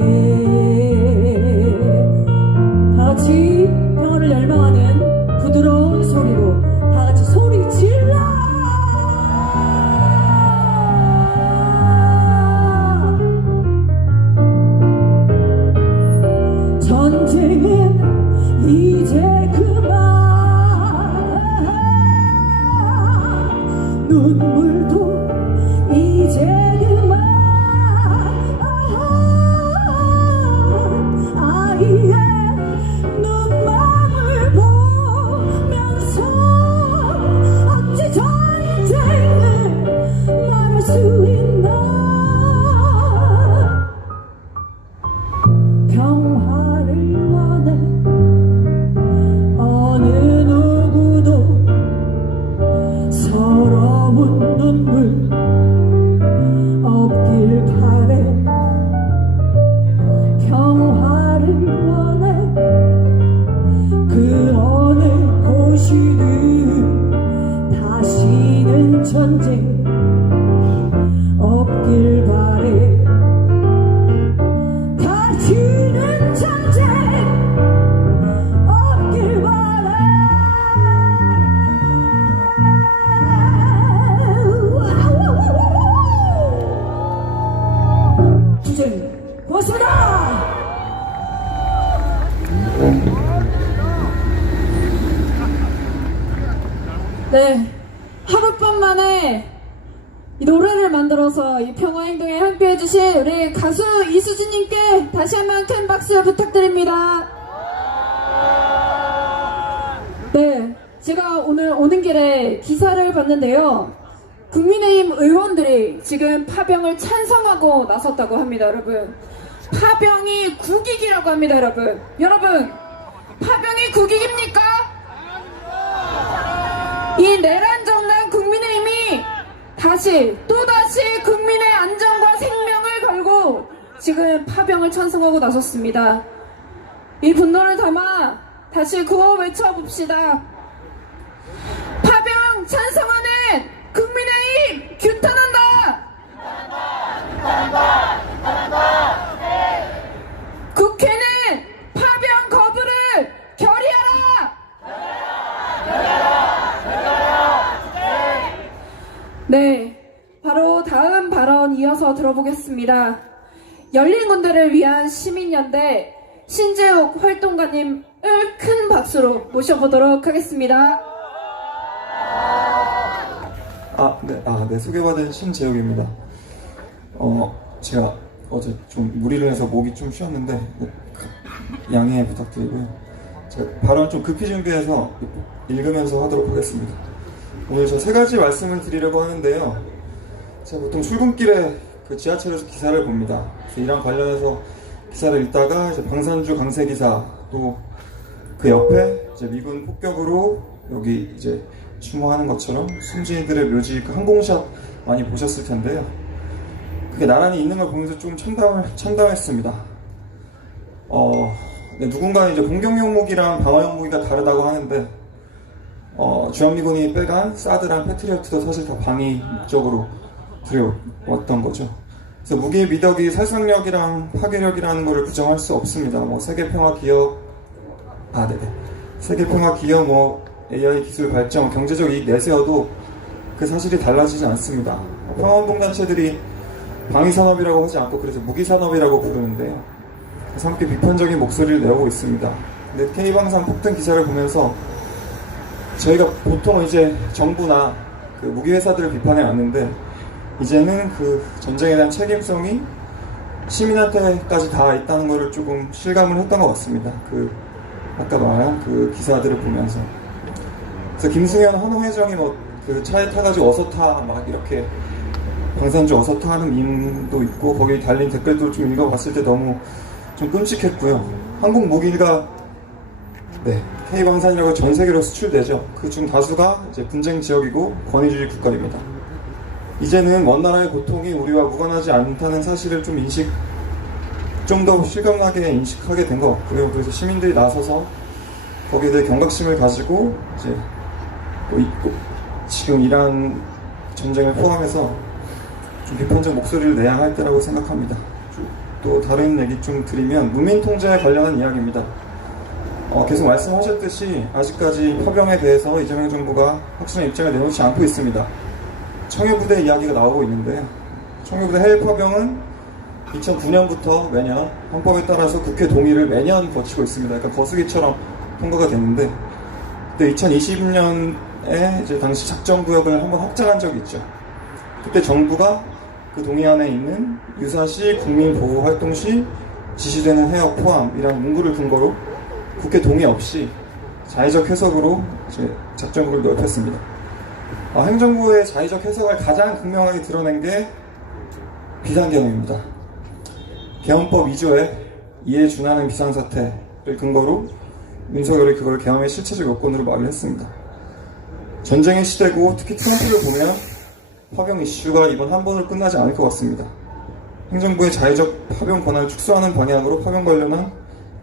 다같이 평화를 열망하는 부드러운 소리로 다같이 소리 질러! 전쟁은 이제 그만. 눈물도 이제 그만. 아이의 눈망울 보면서 어찌 전쟁을 말할 수 있나. 평화를 원해. 어느 누구도 서러운 눈물 없길 바래. 평화를 원해. 그 어느 곳이든 다시는 전쟁 없길 바래. 다시는 전쟁 없길 바래. 주제 고맙습니다. 네, 하룻밤 만에 이 노래를 만들어서 이 평화행동에 함께해주신 우리 가수 이수진님께 다시 한번 큰 박수 부탁드립니다. 네, 제가 오늘 오는 길에 기사를 봤는데요. 국민의힘 의원들이 지금 파병을 찬성하고 나섰다고 합니다, 여러분. 파병이 국익이라고 합니다, 여러분. 여러분, 파병이 국익입니까? 이 내란 정당 국민의힘이 또다시 국민의 안전과 생명을 걸고 지금 파병을 찬성하고 나섰습니다. 이 분노를 담아 다시 구호 외쳐봅시다. 파병 찬성하는 국민의힘 규탄한다! 국회는 파병 거부를 결의하라! 네, 바로 다음 발언 이어서 들어보겠습니다. 열린 군대를 위한 시민연대 신재욱 활동가님을 큰 박수로 모셔보도록 하겠습니다. 네, 소개받은 신재욱입니다. 제가 어제 좀 무리를 해서 목이 좀 쉬었는데 양해 부탁드리고요. 제가 발언 좀 급히 준비해서 읽으면서 하도록 하겠습니다. 오늘 저 세 가지 말씀을 드리려고 하는데요. 제가 보통 출근길에 그 지하철에서 기사를 봅니다. 그래서 이랑 관련해서 기사를 읽다가 이제 방산주 강세 기사, 또 그 옆에 이제 미군 폭격으로 여기 이제 추모하는 것처럼 숨진이들의 묘지 그 항공샷 많이 보셨을 텐데요. 그게 나란히 있는 걸 보면서 좀 참담했습니다. 네, 누군가 이제 공격용 무기랑 방어용 무기가 다르다고 하는데, 주한미군이 빼간 사드랑 패트리어트도 사실 다 방위 목적으로 들여왔던 거죠. 그래서 무기의 미덕이 살상력이랑 파괴력이라는 것을 부정할 수 없습니다. 뭐 세계평화 기업, 세계평화 기업, 뭐 AI 기술 발전, 경제적 이익 내세워도 그 사실이 달라지지 않습니다. 평화운동단체들이 방위산업이라고 하지 않고 그래서 무기산업이라고 부르는데요. 그래서 함께 비판적인 목소리를 내오고 있습니다. 근데 K방산 폭등 기사를 보면서 저희가 보통 이제 정부나 그 무기회사들을 비판해 왔는데, 이제는 그 전쟁에 대한 책임성이 시민한테까지 다 있다는 것을 조금 실감을 했던 것 같습니다. 아까 말한 그 기사들을 보면서. 그래서 김승현 한호회장이 뭐 그 차에 타가지고 어서 타 막 이렇게 방산주 어서 타 하는 밈도 있고, 거기 달린 댓글도 좀 읽어봤을 때 너무 좀 끔찍했고요. 한국 무기가 K방산이라고 전 세계로 수출되죠. 그 중 다수가 이제 분쟁 지역이고 권위주의 국가입니다. 이제는 먼 나라의 고통이 우리와 무관하지 않다는 사실을 좀 더 실감나게 인식하게 된 것 같고요. 그래서 시민들이 나서서 거기에 대해 경각심을 가지고 이제 지금 이란 전쟁을 포함해서 좀 비판적 목소리를 내야 할 때라고 생각합니다. 또 다른 얘기 좀 드리면 무민 통제에 관련한 이야기입니다. 계속 말씀하셨듯이 아직까지 파병에 대해서 이재명 정부가 확실한 입장을 내놓지 않고 있습니다. 청해부대 이야기가 나오고 있는데, 청해부대 해외 파병은 2009년부터 매년 헌법에 따라서 국회 동의를 매년 거치고 있습니다. 약간 거수기처럼 통과가 됐는데, 그때 2020년에 이제 당시 작전구역을 한번 확장한 적이 있죠. 그때 정부가 그 동의안에 있는 유사시 국민보호활동 시 지시되는 해역 포함이라는 문구를 근거로 국회 동의 없이 자의적 해석으로 이제 작전구를 넓혔습니다. 행정부의 자의적 해석을 가장 극명하게 드러낸 게 비상계엄입니다. 계엄법 2조에 이에 준하는 비상사태를 근거로 윤석열이 그걸 계엄의 실체적 요건으로 말을 했습니다. 전쟁의 시대고 특히 트럼프를 보면 파병 이슈가 이번 한 번으로 끝나지 않을 것 같습니다. 행정부의 자의적 파병 권한을 축소하는 방향으로 파병 관련한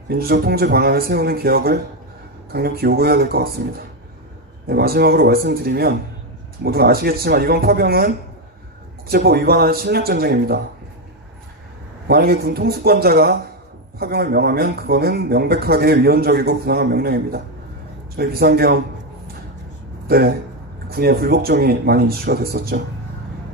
민주적 통제 방안을 세우는 개혁을 강력히 요구해야 될 것 같습니다. 마지막으로 말씀드리면, 모두가 아시겠지만 이번 파병은 국제법 위반한 침략전쟁입니다. 만약에 군 통수권자가 파병을 명하면 그거는 명백하게 위헌적이고 부당한 명령입니다. 저희 비상계엄 때 군의 불복종이 많이 이슈가 됐었죠.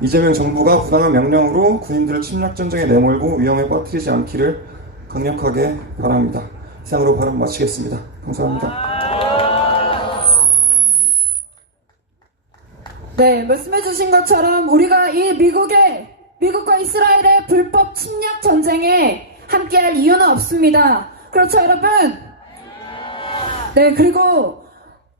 이재명 정부가 부당한 명령으로 군인들을 침략전쟁에 내몰고 위험에 빠뜨리지 않기를 강력하게 바랍니다. 이상으로 발언 마치겠습니다. 감사합니다. 네, 말씀해주신 것처럼 우리가 이 미국과 이스라엘의 불법 침략 전쟁에 함께할 이유는 없습니다. 그렇죠, 여러분? 네, 그리고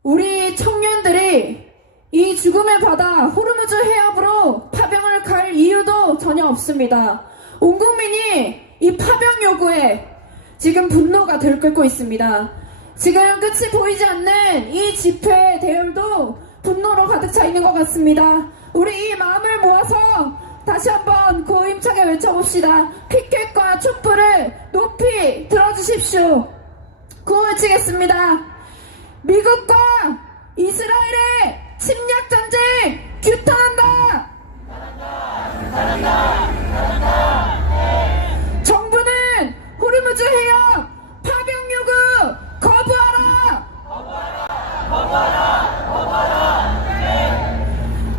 우리 청년들이 이 죽음의 바다 호르무즈 해협으로 파병을 갈 이유도 전혀 없습니다. 온 국민이 이 파병 요구에 지금 분노가 들끓고 있습니다. 지금 끝이 보이지 않는 이 집회 대열도 분노로 가득 차 있는 것 같습니다. 우리 이 마음을 모아서 다시 한번 고힘차게 외쳐봅시다. 피켓과 촛불을 높이 들어주십시오. 구호 외치겠습니다. 미국과 이스라엘의 침략전쟁 규탄한다. 정부는 호르무즈 해협 파병 요구 거부하라.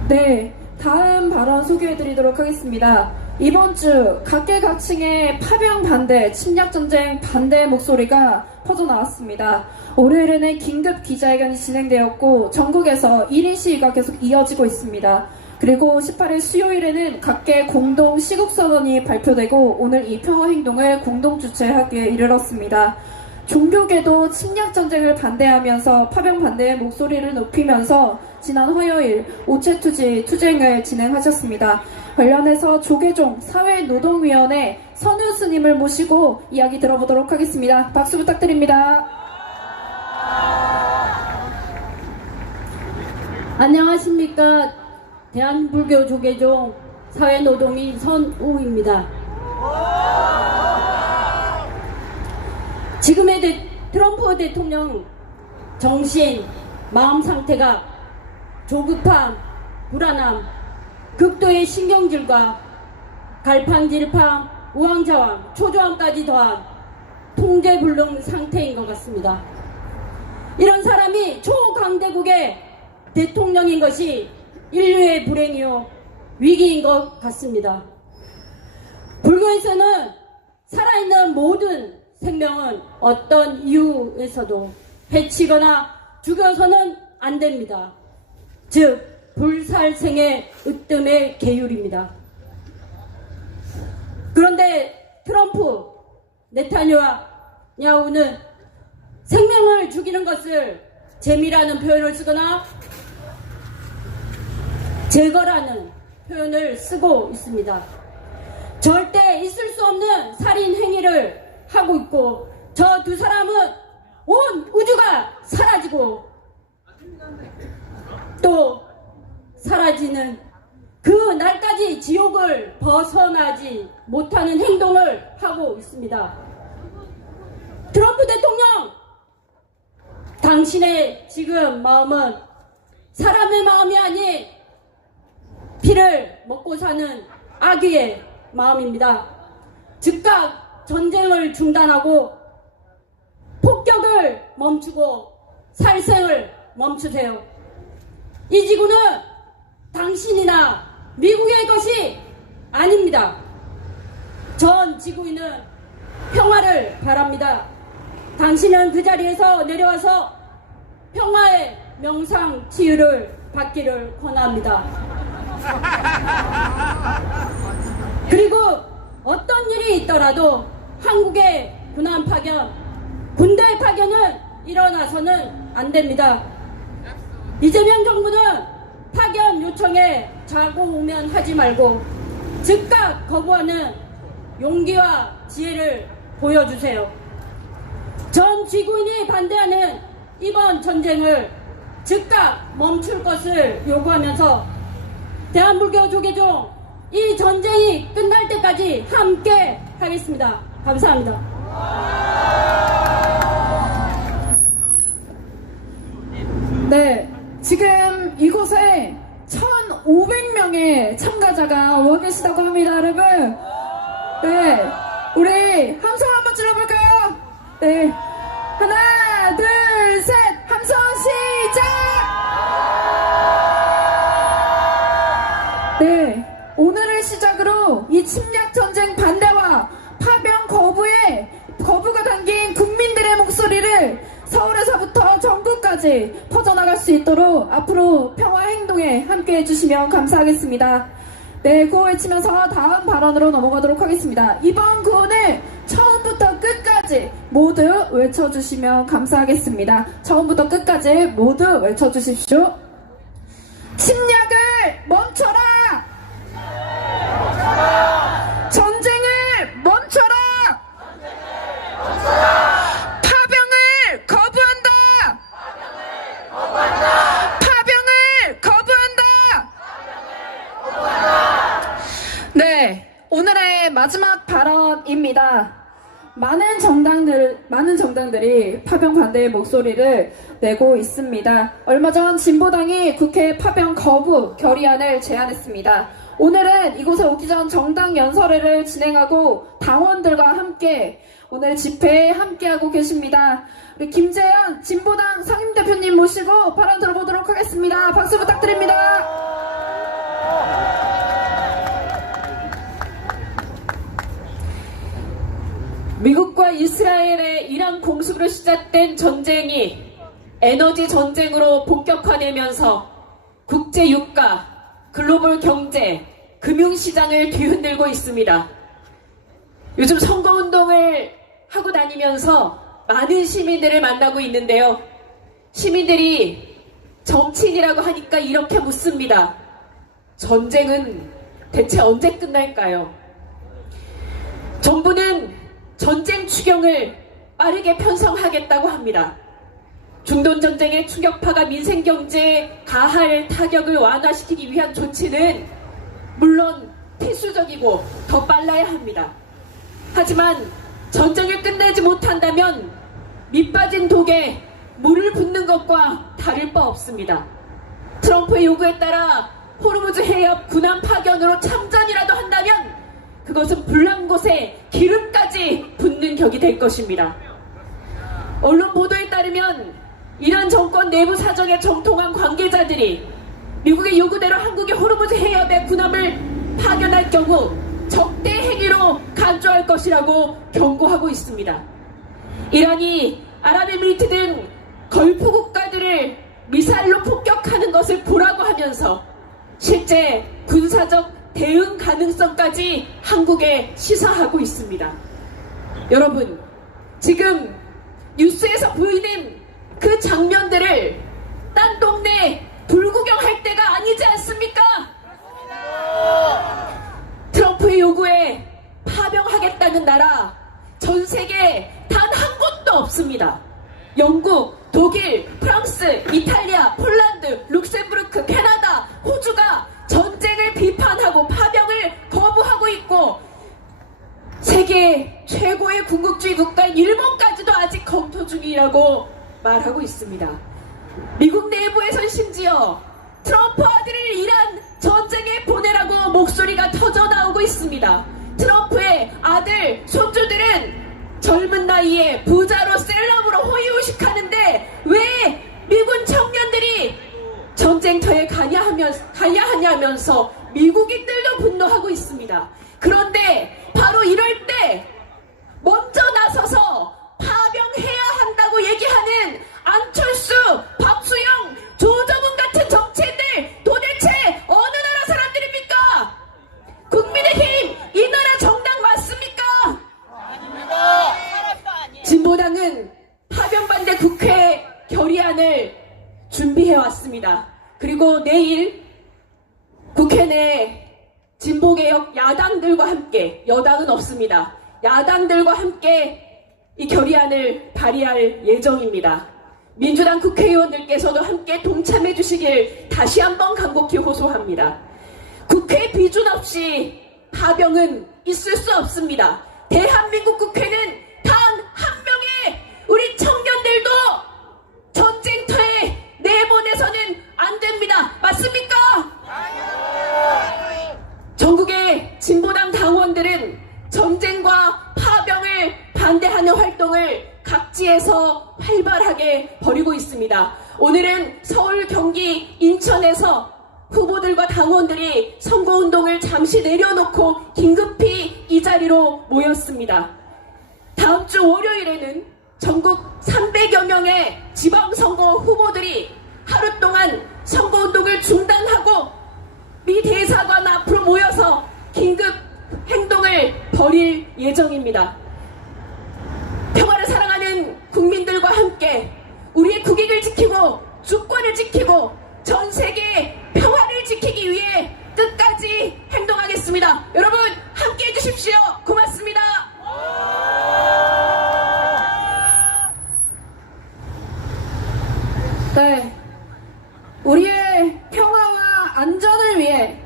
네, 다음 발언 소개해드리도록 하겠습니다. 이번 주 각계각층의 파병 반대, 침략전쟁 반대 목소리가 퍼져나왔습니다. 월요일에는 긴급 기자회견이 진행되었고 전국에서 1인 시위가 계속 이어지고 있습니다. 그리고 18일 수요일에는 각계 공동 시국선언이 발표되고 오늘 이 평화행동을 공동 주최하기에 이르렀습니다. 종교계도 침략전쟁을 반대하면서 파병 반대의 목소리를 높이면서 지난 화요일 오체투지 투쟁을 진행하셨습니다. 관련해서 조계종 사회노동위원회 선우 스님을 모시고 이야기 들어보도록 하겠습니다. 박수 부탁드립니다. 안녕하십니까. 대한불교 조계종 사회노동위 선우입니다. 지금의 트럼프 대통령 정신, 마음 상태가 조급함, 불안함, 극도의 신경질과 갈팡질팡, 우왕좌왕, 초조함까지 더한 통제불능 상태인 것 같습니다. 이런 사람이 초강대국의 대통령인 것이 인류의 불행이요 위기인 것 같습니다. 불교에서는 살아있는 모든 생명은 어떤 이유에서도 해치거나 죽여서는 안 됩니다. 즉 불살생의 으뜸의 계율입니다. 그런데 트럼프, 네타냐후는 생명을 죽이는 것을 재미라는 표현을 쓰거나 제거라는 표현을 쓰고 있습니다. 절대 있을 수 없는 살인 행위를 하고 있고 저 두 사람은 온 우주가 사라지고 또 사라지는 그 날까지 지옥을 벗어나지 못하는 행동을 하고 있습니다. 트럼프 대통령, 당신의 지금 마음은 사람의 마음이 아닌 피를 먹고 사는 아귀의 마음입니다. 즉각 전쟁을 중단하고 폭격을 멈추고 살생을 멈추세요. 이 지구는 당신이나 미국의 것이 아닙니다. 전 지구인은 평화를 바랍니다. 당신은 그 자리에서 내려와서 평화의 명상치유를 받기를 권합니다. 그리고 어떤 일이 있더라도 한국의 군함 파견, 군대 파견은 일어나서는 안 됩니다. 이재명 정부는 파견 요청에 좌고우면하지 말고 즉각 거부하는 용기와 지혜를 보여주세요. 전 지구인이 반대하는 이번 전쟁을 즉각 멈출 것을 요구하면서 대한불교 조계종 이 전쟁이 끝날 때까지 함께 하겠습니다. 감사합니다. 네, 지금 이곳에 1,500명의 참가자가 와 계시다고 합니다, 여러분. 네, 우리 함성 한번 질러볼까요? 네, 하나, 둘, 셋, 함성 시작! 네, 오늘을 시작으로 이 침략전쟁 반대와 파병 거부가 담긴 국민들의 목소리를 서울에서부터 전국까지 퍼져나갈 수 있도록 앞으로 평화행동에 함께 해주시면 감사하겠습니다. 네, 구호 외치면서 다음 발언으로 넘어가도록 하겠습니다. 이번 구호는 처음부터 끝까지 모두 외쳐주시면 감사하겠습니다. 처음부터 끝까지 모두 외쳐주십시오. 침략을 멈춰라! 전쟁을 멈춰라! 파병을 거부한다! 파병을 거부한다! 네, 오늘의 마지막 발언입니다. 많은 정당들이 파병 반대의 목소리를 내고 있습니다. 얼마 전 진보당이 국회 파병 거부 결의안을 제안했습니다. 오늘은 이곳에 오기 전 정당 연설회를 진행하고 당원들과 함께 오늘 집회에 함께하고 계십니다. 우리 김재현 진보당 상임대표님 모시고 발언 들어보도록 하겠습니다. 박수 부탁드립니다. 미국과 이스라엘의 이란 공습으로 시작된 전쟁이 에너지 전쟁으로 본격화되면서 국제 유가, 글로벌 경제, 금융시장을 뒤흔들고 있습니다. 요즘 선거운동을 하고 다니면서 많은 시민들을 만나고 있는데요. 시민들이 정치인이라고 하니까 이렇게 묻습니다. 전쟁은 대체 언제 끝날까요? 정부는 전쟁 추경을 빠르게 편성하겠다고 합니다. 중동전쟁의 충격파가 민생경제에 가할 타격을 완화시키기 위한 조치는 물론 필수적이고 더 빨라야 합니다. 하지만 전쟁을 끝내지 못한다면 밑빠진 독에 물을 붓는 것과 다를 바 없습니다. 트럼프의 요구에 따라 호르무즈 해협 군함 파견으로 참전이라도 한다면 그것은 불난 곳에 기름까지 붓는 격이 될 것입니다. 언론 보도에 따르면 이란 정권 내부 사정에 정통한 관계자들이 미국의 요구대로 한국의 호르무즈 해협에 군함을 파견할 경우 적대 행위로 간주할 것이라고 경고하고 있습니다. 이란이 아랍에미리트 등 걸프 국가들을 미사일로 폭격하는 것을 보라고 하면서 실제 군사적 대응 가능성까지 한국에 시사하고 있습니다. 여러분, 지금 뉴스에서 보이는 그 장면들을 딴 동네 불구경할 때가 아니지 않습니까? 트럼프의 요구에 파병하겠다는 나라 전 세계에 단 한 곳도 없습니다. 영국, 독일, 프랑스, 이탈리아, 폴란드, 룩셈부르크, 캐나다, 호주가 전쟁을 비판하고 파병을 거부하고 있고 세계 최고의 군국주의 국가인 일본까지도 아직 검토 중이라고 말하고 있습니다. 미국 내부에선 심지어 트럼프 아들을 이란 전쟁에 보내라고 목소리가 터져나오고 있습니다. 트럼프의 아들, 손주들은 젊은 나이에 부자로 셀럽으로 호의호식하는데 왜 미군 청년들이 전쟁터에 가야 하냐면서 미국인들도 분노하고 있습니다. 그런데 바로 이럴 때 먼저 나서서 파병해야 한다고 얘기하는 안철수, 박수영, 조정은 같은 정치인들 도대체 어느 나라 사람들입니까? 국민의힘 이 나라 정당 맞습니까? 아닙니다. 진보당은 파병 반대 국회 결의안을 준비해왔습니다. 그리고 내일 국회 내 진보개혁 야당들과 함께, 여당은 없습니다. 야당들과 함께 이 결의안을 발의할 예정입니다. 민주당 국회의원들께서도 함께 동참해 주시길 다시 한번 간곡히 호소합니다. 국회 비준 없이 파병은 있을 수 없습니다. 대한민국 국회는 단 한 명의 우리 청년들도 전쟁터에 내보내서는 안 됩니다. 맞습니까? 전국의 진보당 당원들은 전쟁과 파병을 반대하는 활동을 각지에서 활발하게 벌이고 있습니다. 오늘은 서울, 경기, 인천에서 후보들과 당원들이 선거운동을 잠시 내려놓고 긴급히 이 자리로 모였습니다. 다음 주 월요일에는 전국 300여 명의 지방선거 후보들이 하루 동안 선거운동을 중단하고 미 대사관 앞으로 모여서 긴급 행동을 벌일 예정입니다. 평화를 사랑하는 국민들과 함께 우리의 국익을 지키고 주권을 지키고 전 세계의 평화를 지키기 위해 끝까지 행동하겠습니다. 여러분 함께 해주십시오. 고맙습니다. 네, 우리의 평화와 안전을 위해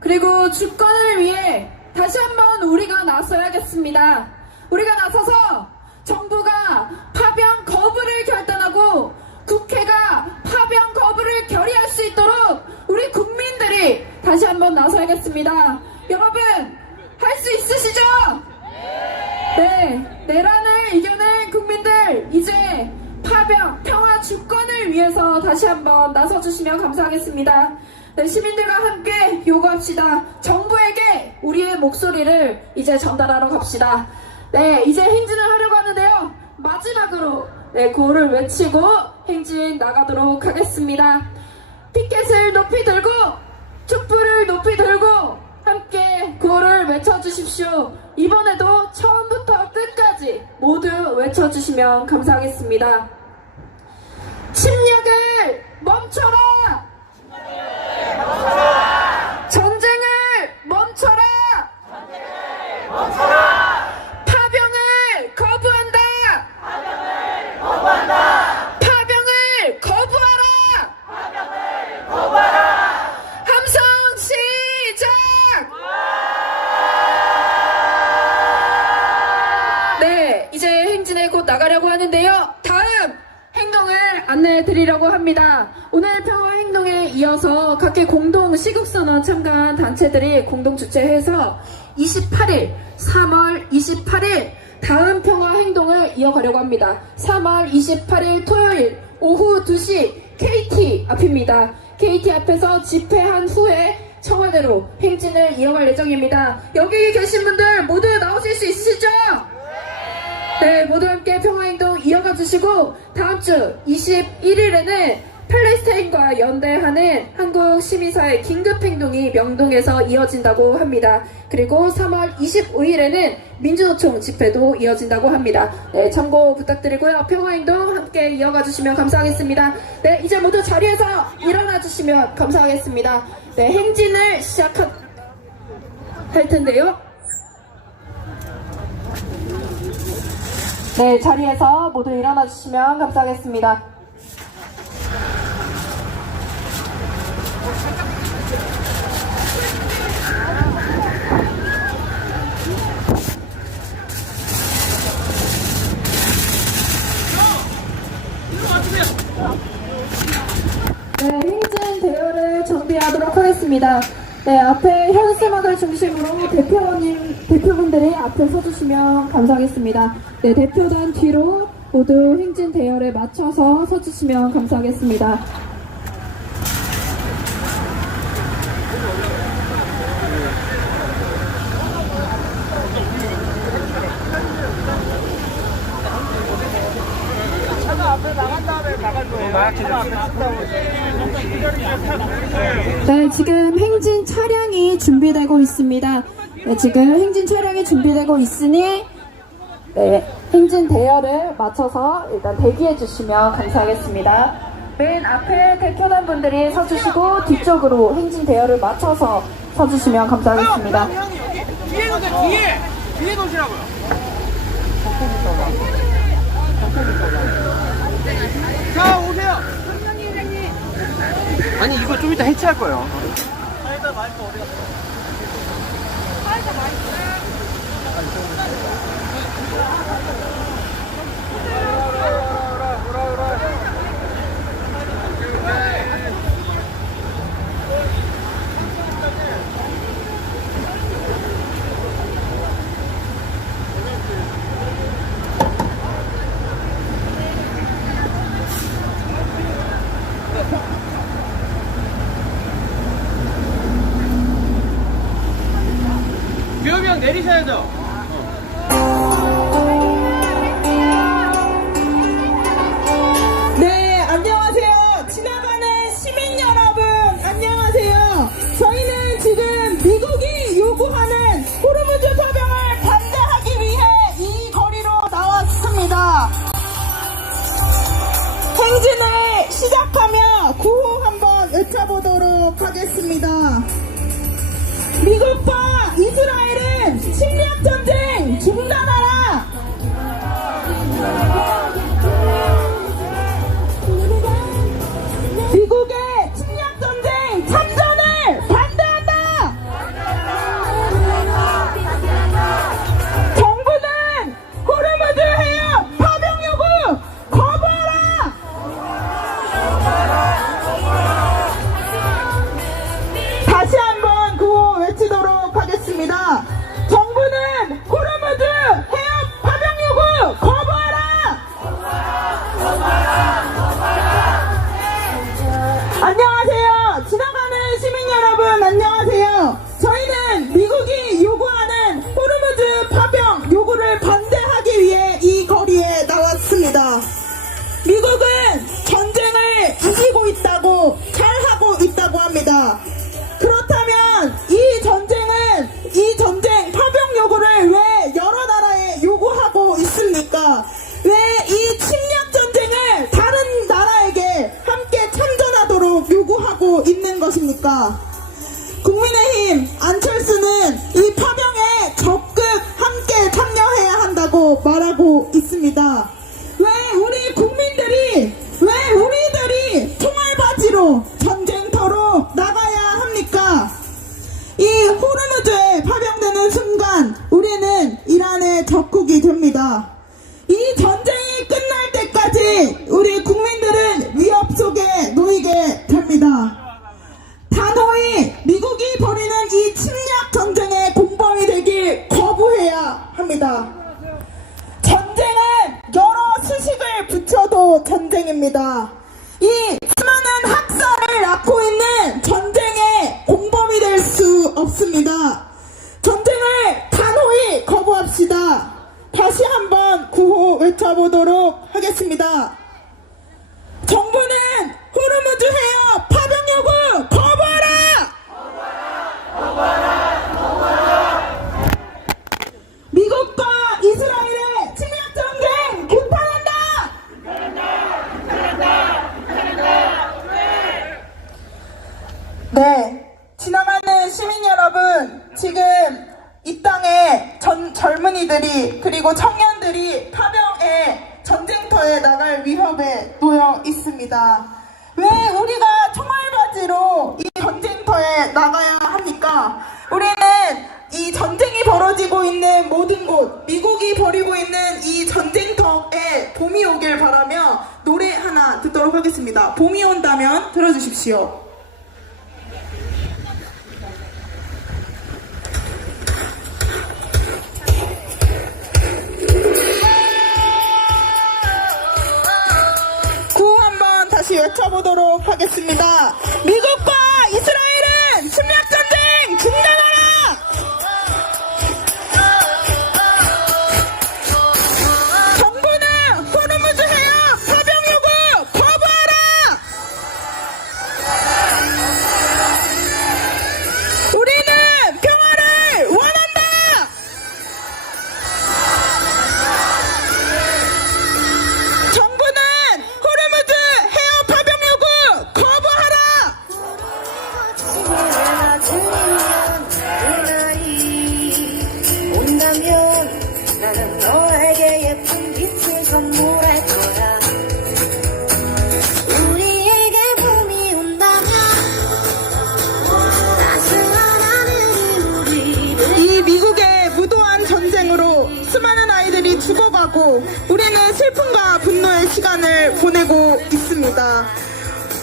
그리고 주권을 위해 다시 한번 우리가 나서야겠습니다. 우리가 나서서 정부가 파병 거부를 결단하고 국회가 파병 거부를 결의할 수 있도록 우리 국민들이 다시 한번 나서야겠습니다. 여러분 할 수 있으시죠? 네, 내란을 이겨낸 국민들 이제 파병, 평화, 주권을 위해서 다시 한번 나서주시면 감사하겠습니다. 네, 시민들과 함께 요구합시다. 정부에게 우리의 목소리를 이제 전달하러 갑시다. 네, 이제 행진을 하려고 하는데요. 마지막으로 구호를 외치고 행진 나가도록 하겠습니다. 피켓을 높이 들고 촛불을 높이 들고 함께 구호를 외쳐주십시오. 이번에도 처음부터 끝까지 같이 모두 외쳐주시면 감사하겠습니다. 침략을 멈춰라! 전쟁을 멈춰라! 파병을 거부한다! 파병을 거부하라! 함성 시작! 네, 이제 행진에 곧 나가려고 하는데요. 다음 행동을 안내해 드리려고 합니다. 오늘 평화행동에 이어서 각계 공동 시국선언 참가한 단체들이 공동 주최해서 3월 28일 다음 평화행동을 이어가려고 합니다. 3월 28일 토요일 오후 2시 KT 앞입니다. KT 앞에서 집회한 후에 청와대로 행진을 이어갈 예정입니다. 여기 계신 분들 모두 나오실 수 있으시죠? 네, 모두 함께 평화행동 이어가 주시고 다음 주 21일에는 팔레스타인과 연대하는 한국 시민사회 긴급행동이 명동에서 이어진다고 합니다. 그리고 3월 25일에는 민주노총 집회도 이어진다고 합니다. 네, 참고 부탁드리고요. 평화행동 함께 이어가 주시면 감사하겠습니다. 네, 이제 모두 자리에서 일어나 주시면 감사하겠습니다. 네, 행진을 시작할 텐데요. 네, 자리에서 모두 일어나 주시면 감사하겠습니다. 네, 행진 대열을 정비하도록 하겠습니다. 네, 앞에 현수막을 중심으로 대표분들이 앞에 서주시면 감사하겠습니다. 네, 대표단 뒤로 모두 행진 대열에 맞춰서 서주시면 감사하겠습니다. 네, 지금 행진 차량이 준비되고 있습니다. 네, 지금 행진 차량이 준비되고 있으니 네, 행진 대열을 맞춰서 일단 대기해 주시면 감사하겠습니다. 맨 앞에 대표단 분들이 서주시고 뒤쪽으로 행진 대열을 맞춰서 서주시면 감사하겠습니다. 뒤에 놓으세요. 뒤에 놓으시라고요. 자, 오세요. 아니, 이거 좀 이따 해체할 거예요. 일단 마이크 어디 갔어? 규엽이 형 내리셔야죠. 네, 안녕하세요. 지나가는 시민 여러분, 안녕하세요. 저희는 지금 미국이 요구하는 호르무즈 파병을 반대하기 위해 이 거리로 나왔습니다. 행진을 시작하며 구호 한번 외쳐보도록 하겠습니다. 미국과 이스라엘은 침략전쟁 중단하라! 미국의 침략전쟁 참전을 반대한다! 정부는 호르무즈 해협 파병 요구 거부하라! 다시 한번 구호 외치도록 하겠습니다. 정부는 호르무즈 해협 파병 요구 거부하라! 안녕하세요. 지나가는 시민 여러분, 안녕하세요. 저희는 미국이 요구하는 호르무즈 파병 요구를 반대하기 위해 이 거리에 나왔습니다. 미국은 전쟁을 이기고 있다고, 잘하고 있다고 합니다. 그렇다면 이 전쟁 파병 요구를 왜 여러 나라에 요구하고 있습니까? 하고 있는 것입니까? 국민의힘 안철수는 이 파병에 적극 함께 참여해야 한다고 말하고 있습니다. 왜 우리들이 총알바지로 전쟁터로 나가야 합니까? 이 호르무즈에 파병되는 순간 우리는 이란의 적국이 됩니다. 이 전쟁이 끝날 때까지 우리 국민들은 위협 속에 놓이게 됩니다. 단호히 미국이 벌이는 이 침략 전쟁의 공범이 되길 거부해야 합니다. 전쟁은 여러 수식을 붙여도 전쟁입니다. 이 수많은 학살을 낳고 있는 전쟁의 공범이 될 수 없습니다. 전쟁을 단호히 거부합시다. 다시 한번 구호 외쳐보도록 하겠습니다. 정부는 호르무즈 해협 파병 요구 거부하라! 미국과 이스라엘의 침략 전쟁 규탄한다! 네, 지나가는 시민 여러분, 지금 이 땅에 젊은이들이 그리고 청년들이 파병에 전쟁터에 나갈 위협에 놓여 있습니다. 왜 우리가 총알바지로 이 전쟁터에 나가야 합니까? 우리는 이 전쟁이 벌어지고 있는 모든 곳, 미국이 벌이고 있는 이 전쟁터에 봄이 오길 바라며 노래 하나 듣도록 하겠습니다. 봄이 온다면 들어주십시오. 구호 한번 다시 외쳐보도록 하겠습니다. 미국과 이스라엘은 침략전쟁 중단하라! 정부는 호르무즈 해협 파병 요구 거부하라! 우리는 평화를 원한다! 정부는 호르무즈 해협 파병 요구 거부하라! 온다면 나는 너에게 예쁜 빛을 선물할 거야. 우리에게 봄이 온다면 따스한 하늘이 우리를 이 미국의 무도한 전쟁으로 수많은 아이들이 죽어가고 우리는 슬픔과 분노의 시간을 보내고 있습니다.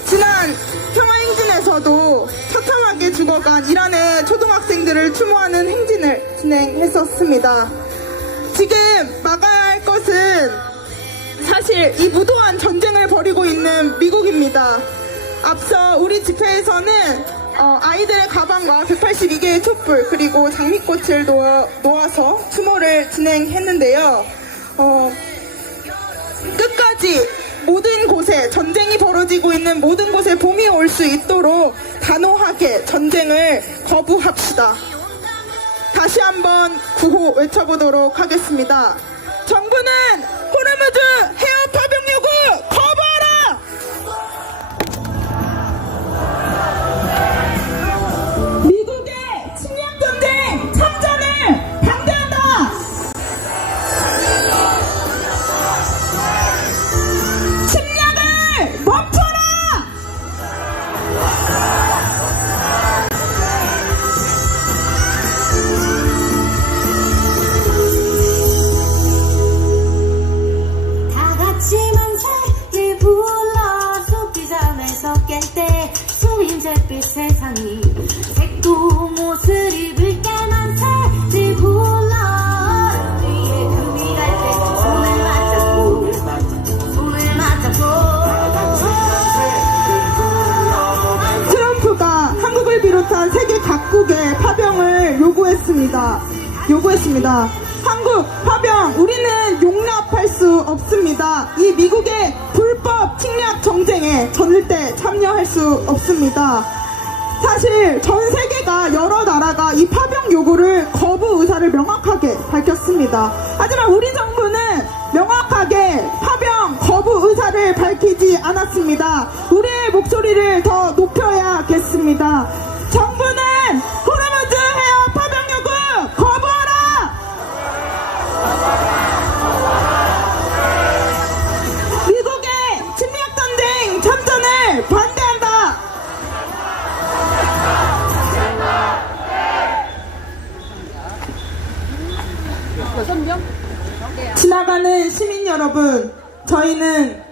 지난 평화행진에서도 처참하게 죽어간 이란의 초등학생들을 추모하는 행진을 진행했었습니다. 지금 막아야 할 것은 사실 이 무도한 전쟁을 벌이고 있는 미국입니다. 앞서 우리 집회에서는 아이들의 가방과 182개의 촛불 그리고 장미꽃을 놓아서 추모를 진행했는데요. 끝까지 모든 곳에 전쟁이 벌어지고 있는 모든 곳에 봄이 올 수 있도록 단호하게 전쟁을 거부합시다. 다시 한번 구호 외쳐보도록 하겠습니다. 정부는 호르무즈 해협 파병 요구 거부하라! 미국의 침략전쟁 참전을 반대한다! 침략을 멈춰라! 다 같이 만세를 불러 숲기장에서 깰 때 수인잿빛 세상이 색동 옷을 입을 때 만세를 불러 위에 금이 갈 때 손을 맞잡고 트럼프가 한국을 비롯한 세계 각국의 파병을 요구했습니다. 한국 파병 우리는 용납할 수 없습니다. 이 미국의 불법 침략 정쟁에 절대 참여할 수 없습니다. 사실 전 세계가 여러 나라가 이 파병 요구를 거부 의사를 명확하게 밝혔습니다. 하지만 우리 정부는 명확하게 파병 거부 의사를 밝히지 않았습니다. 우리의 목소리를 더 높여야 있습니다. 정부는 호르무즈 해협 파병 요구 거부하라! 미국의 침략전쟁 참전을 반대한다! 지나가는 시민 여러분, 저희는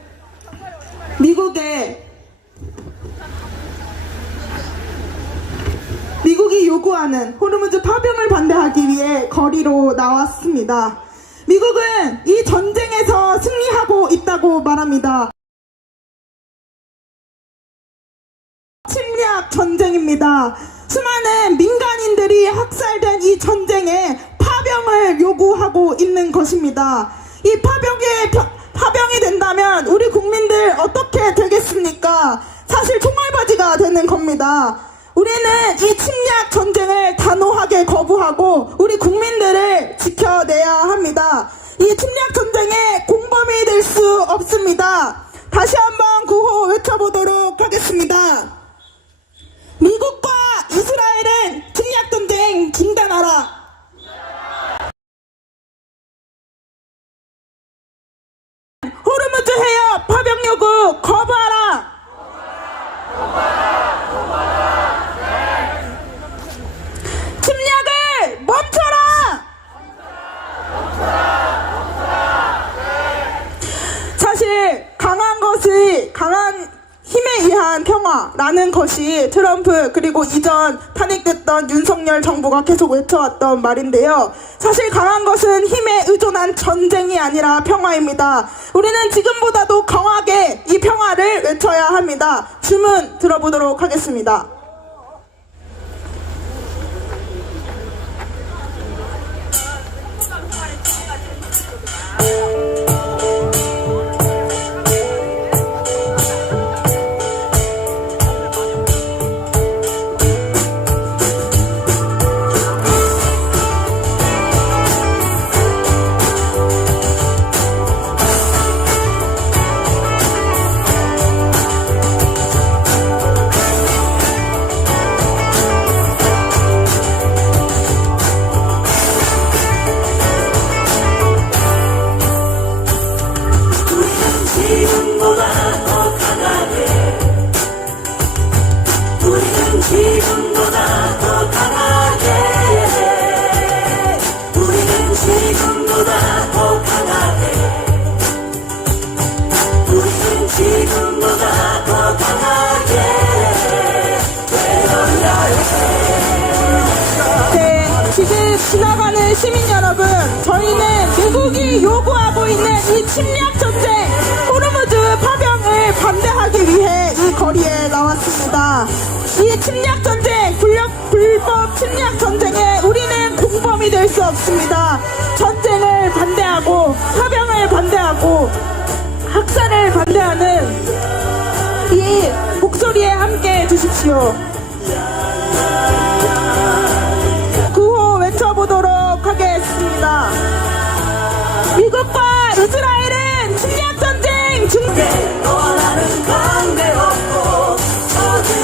미국이 요구하는 호르무즈 파병을 반대하기 위해 거리로 나왔습니다. 미국은 이 전쟁에서 승리하고 있다고 말합니다. 침략 전쟁입니다. 수많은 민간인들이 학살된 이 전쟁에 파병을 요구하고 있는 것입니다. 이 파병이 된다면 우리 국민들 어떻게 되겠습니까? 사실 총알바지가 되는 겁니다. 우리는 이 침략 전쟁을 단호하게 거부하고 우리 국민들을 지켜내야 합니다. 이 침략 전쟁의 공범이 될 수 없습니다. 다시 한번 구호 외쳐보도록 하겠습니다. 미국과 이스라엘은 침략 전쟁 중단하라. 호르무즈 해협 파병 요구 거부하라. 침략을 멈춰라. 사실 강한 힘에 의한 평화라는 것이 트럼프 그리고 이전 탄핵됐던 윤석열 정부가 계속 외쳐왔던 말인데요. 사실 강한 것은 힘에 의존한 전쟁이 아니라 평화입니다. 우리는 지금보다도 강하게 이 평화를 외쳐야 합니다. 주문 들어보도록 하겠습니다. 지금 지나가는 시민 여러분, 저희는 미국이 요구하고 있는 이 침략 전쟁 호르무즈 파병을 반대하기 위해 이 거리에 나왔습니다. 이 침략 전쟁, 불법 침략 전쟁에 우리는 공범이 될 수 없습니다. 전쟁을 반대하고 파병을 반대하고 학살을 반대하는 이 목소리에 함께 해주십시오. 구호 외쳐보도록 하겠습니다. 미국과 이스라엘은 침략전쟁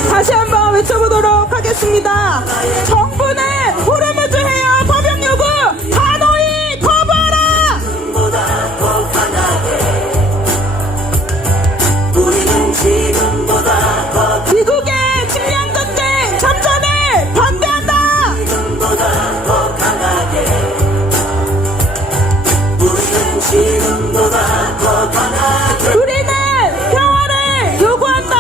다시 한번 외쳐보도록 하겠습니다. 정부는 호르무즈 해협 파병 요구 단호히 거부하라. 미국의 침략전쟁 참전을 반대한다. 우리는 평화를 요구한다.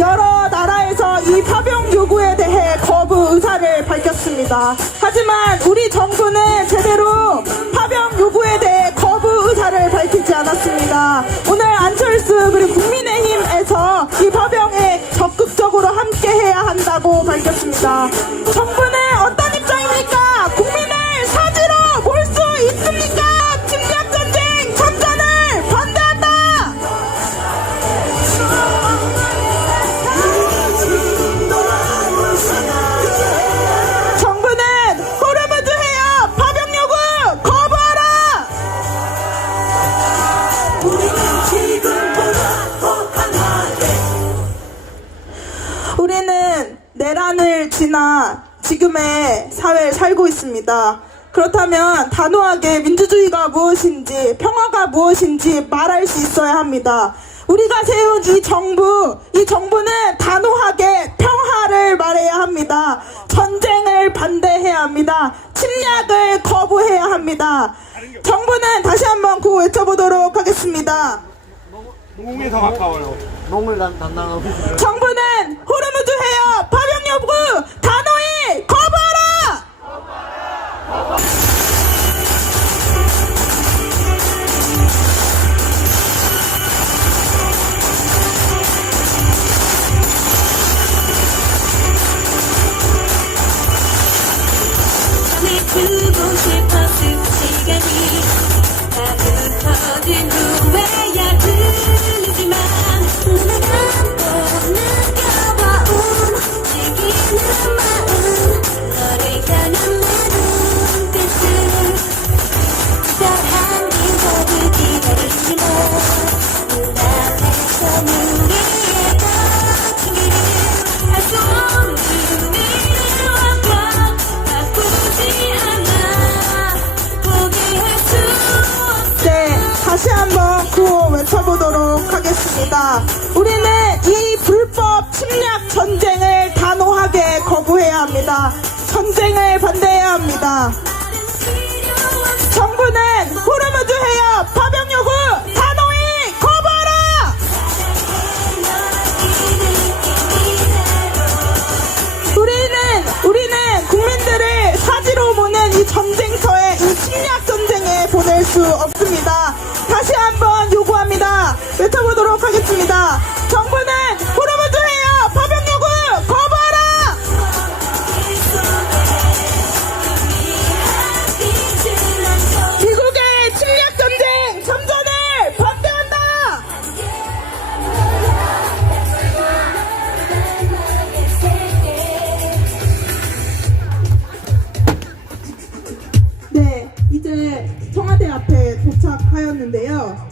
여러 나라에서 이 파병 요구에 대해 거부 의사를 밝혔습니다. 하지만 우리 정부는 제대로 파병 요구에 대해 거부 의사를 밝히지 않았습니다. 오늘 안철수 그리고 국민의힘에서 이 파병에 적극적으로 함께해야 한다고 밝혔습니다. 정부는 어떤 입장입니까? 국민을 사지로 몰 수 있습니까? 침략전쟁 참전을 반대한다. 지나 지금의 사회에 살고 있습니다. 그렇다면 단호하게 민주주의가 무엇인지, 평화가 무엇인지 말할 수 있어야 합니다. 우리가 세운 이 정부는 단호하게 평화를 말해야 합니다. 전쟁을 반대해야 합니다. 침략을 거부해야 합니다. 정부는 다시 한번 구호 외쳐보도록 하겠습니다. 농에 더 가까워요. 농을 담당하는 오피스. 정부는 호르무즈 해협 파병 요구 단호히 거부하라! 주고 싶었을 시간이 다 흩어진 후에야 들리지만 눈을 감고 느껴봐 움직이는 마음 너를 향한 내 눈빛을 특별한 인사를 기다리지만 눈앞에서 우리의 거친 길을 알 수 없는 미래를 완벽 바꾸지 않아 포기할 수 없어. 네, 다시 한번 구호 외쳐보도록 하겠습니다. 우리는 이 불법 침략 전쟁을 단호하게 거부해야 합니다. 전쟁을 반대해야 합니다. 정부는 호르무즈 해협 파병 요구 단호히 거부하라! 우리는 국민들을 사지로 모는 이 전쟁터에, 이 침략 전쟁에 보낼 수 없습니다. 다시 한번 요구합니다. 외쳐보도록 하겠습니다. 정부는 호르무즈 해협 파병 요구 거부하라! 미국의 침략 전쟁 참전을 반대한다! 네, 이제 청와대 앞에 도착하였는데요.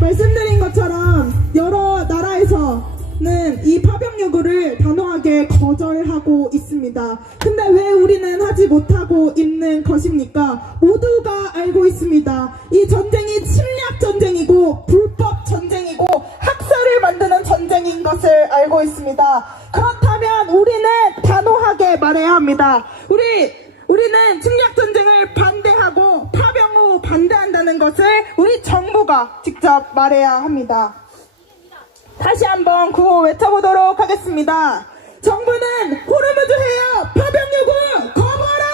말씀드린 것처럼 여러 나라에서는 이 파병 요구를 단호하게 거절하고 있습니다. 근데 왜 우리는 하지 못하고 있는 것입니까? 모두가 알고 있습니다. 이 전쟁이 침략 전쟁이고 불법 전쟁이고 학살을 만드는 전쟁인 것을 알고 있습니다. 그렇다면 우리는 단호하게 말해야 합니다. 우리는 침략 전쟁을 반대하고 파병 후 반대한다는 것을 우리 정부가 직접 말해야 합니다. 다시 한번 구호 외쳐보도록 하겠습니다. 정부는 호르무즈 해협 파병 요구 거부하라!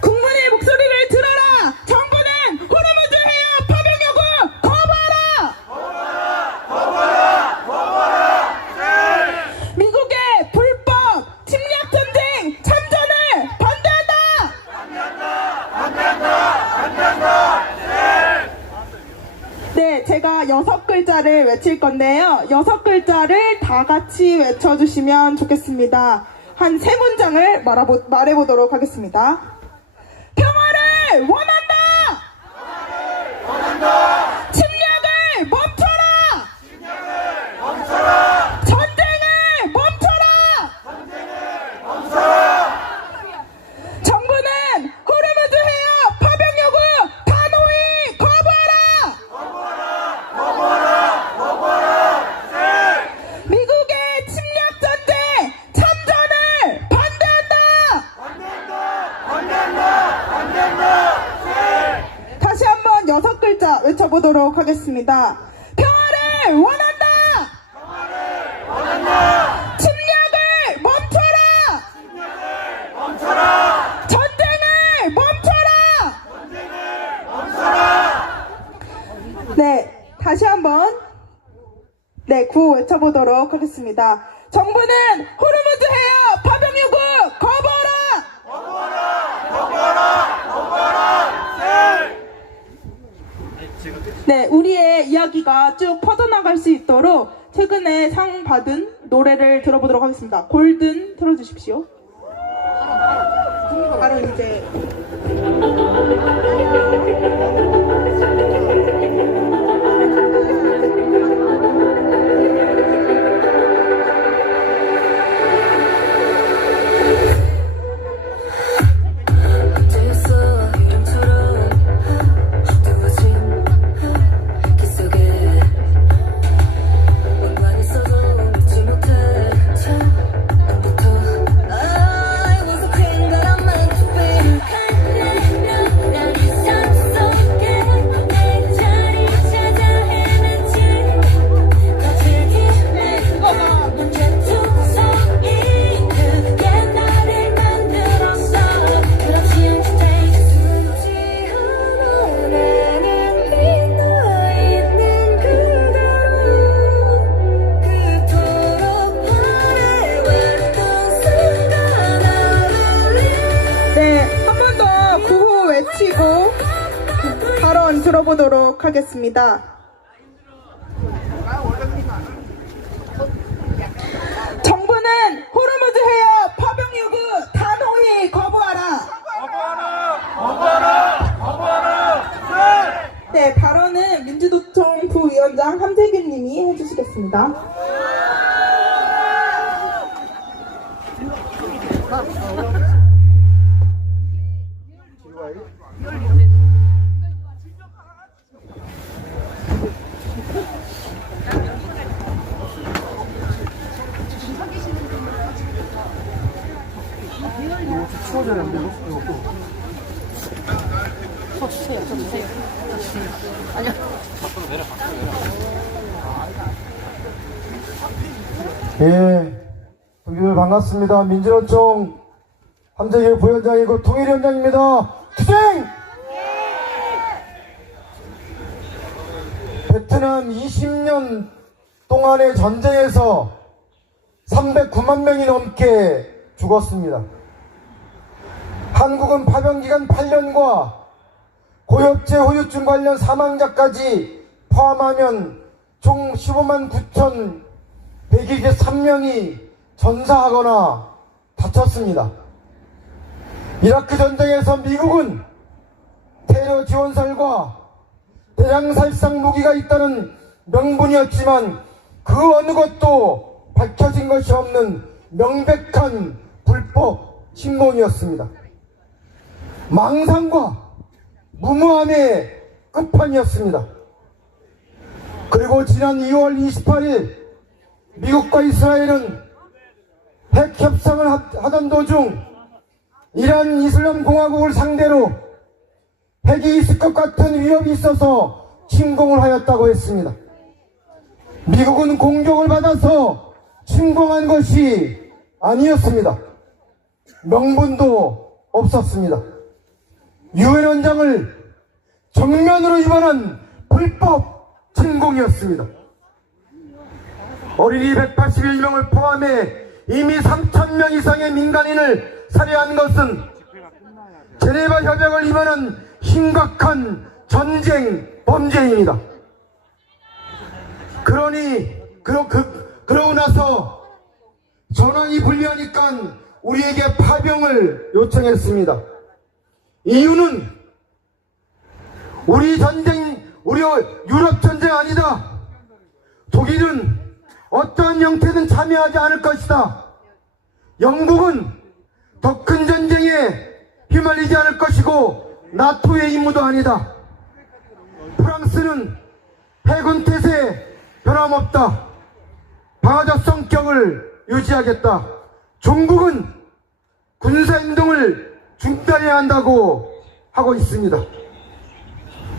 국민의 목소리를 들어라! 정부는 호르무즈 해협 파병 요구 거부하라! 미국의 불법 침략 전쟁 참전을 반대한다! 네, 제가 6글자를 외칠 건데요. 6글자를 다 같이 외쳐주시면 좋겠습니다. 한 3문장을 말해보도록 하겠습니다. 평화를 원한다! 침략을 멈춰라! 전쟁을 멈춰라! 정부는 호르무즈 해협 파병 요구 단호히 거부하라! 미국의 침략 전쟁 참전을 반대한다! 다시 한번 6글자 외쳐보도록 하겠습니다. 평화를 원한다! 침략을 멈춰라! 전쟁을 멈춰라! 네, 다시 한번 구호 외쳐보도록 하겠습니다. 정부는 호르무즈 해협 파병 요구 거부하라! 네, 우리의 이야기가 쭉 퍼져나갈 수 있도록 최근에 상 받은 노래를 들어보도록 하겠습니다. 골든 틀어주십시오. 바로 이제 들어보도록 하겠습니다. 정부는 호르무즈 해협 파병 요구 단호히 거부하라. 네, 발언은 민주노총 부위원장 함재균 님이 해주시겠습니다. 예, 동기들 반갑습니다. 민주노총 함재균 부위원장이고 통일위원장입니다. 투쟁! 베트남 20년 동안의 전쟁에서 309만 명이 넘게 죽었습니다. 한국은 파병기간 8년과 고엽제 후유증 관련 사망자까지 포함하면 총 15만 9,123명이 전사하거나 다쳤습니다. 이라크 전쟁에서 미국은 테러 지원설과 대량살상 무기가 있다는 명분이었지만 그 어느 것도 밝혀진 것이 없는 명백한 불법 침공이었습니다. 망상과 무모함의 끝판이었습니다. 그리고 지난 2월 28일 미국과 이스라엘은 핵협상을 하던 도중 이란 이슬람 공화국을 상대로 핵이 있을 것 같은 위협이 있어서 침공을 하였다고 했습니다. 미국은 공격을 받아서 침공한 것이 아니었습니다. 명분도 없었습니다. 유엔 원장을 정면으로 위반한 불법 침공이었습니다. 어린이 181명을 포함해 이미 3,000명 이상의 민간인을 살해한 것은 제네바 협약을 위반한 심각한 전쟁 범죄입니다. 그러고 나서 전황이 불리하니까 우리에게 파병을 요청했습니다. 이유는 우리 유럽 전쟁 아니다. 독일은 어떠한 형태든 참여하지 않을 것이다. 영국은 더 큰 전쟁에 휘말리지 않을 것이고 나토의 임무도 아니다. 프랑스는 해군 태세 변함없다. 방어적 성격을 유지하겠다. 중국은 군사행동을 중단해야 한다고 하고 있습니다.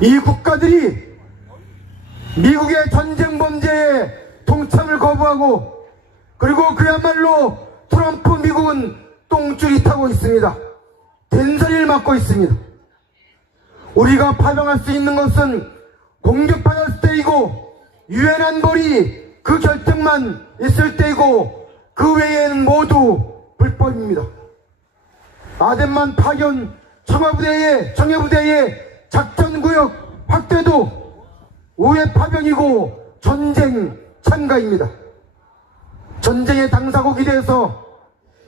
이 국가들이 미국의 전쟁 범죄에 동참을 거부하고 그리고 그야말로 트럼프 미국은 똥줄이 타고 있습니다. 된소리를 맡고 있습니다. 우리가 파병할 수 있는 것은 공격받았을 때이고 유엔 안보리 그 결정만 있을 때이고 그 외에는 모두 불법입니다. 아덴만 파견 청해부대의 작전구역 확대도 우회 파병이고 전쟁 참가입니다. 전쟁의 당사국이 돼서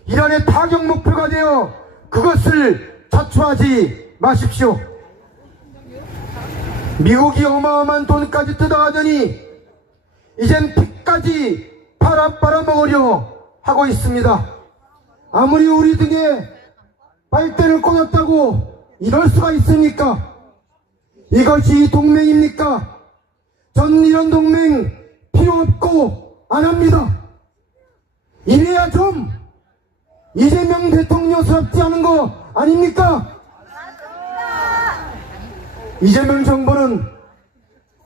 이란의 타격 목표가 되어 그것을 자초하지 마십시오. 미국이 어마어마한 돈까지 뜯어가더니 이젠 피까지 빨아먹으려 하고 있습니다. 아무리 우리 등에 빨대를 꽂았다고 이럴 수가 있습니까? 이것이 동맹입니까? 전 이런 동맹 필요 없고 안 합니다. 이래야 좀 이재명 대통령스럽지 않은 거 아닙니까? 이재명 정부는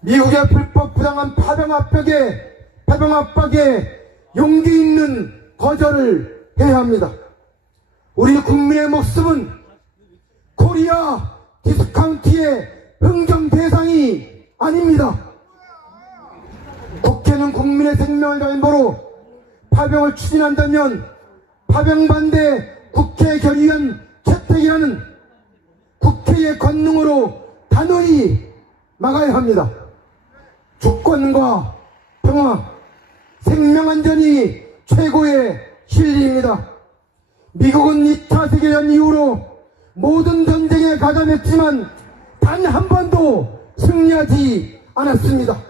미국의 불법 부당한 파병 압박에 용기 있는 거절을 해야 합니다. 우리 국민의 목숨은 코리아 디스카운트의 흥정 대상이 아닙니다. 국회는 국민의 생명을 담보로 파병을 추진한다면 파병 반대 국회 결의안 채택이라는 국회의 권능으로 단호히 막아야 합니다. 주권과 평화, 생명안전이 최고의 진리입니다. 미국은 2차 세계대전 이후로 모든 전쟁에 가담했지만 단 한 번도 승리하지 않았습니다.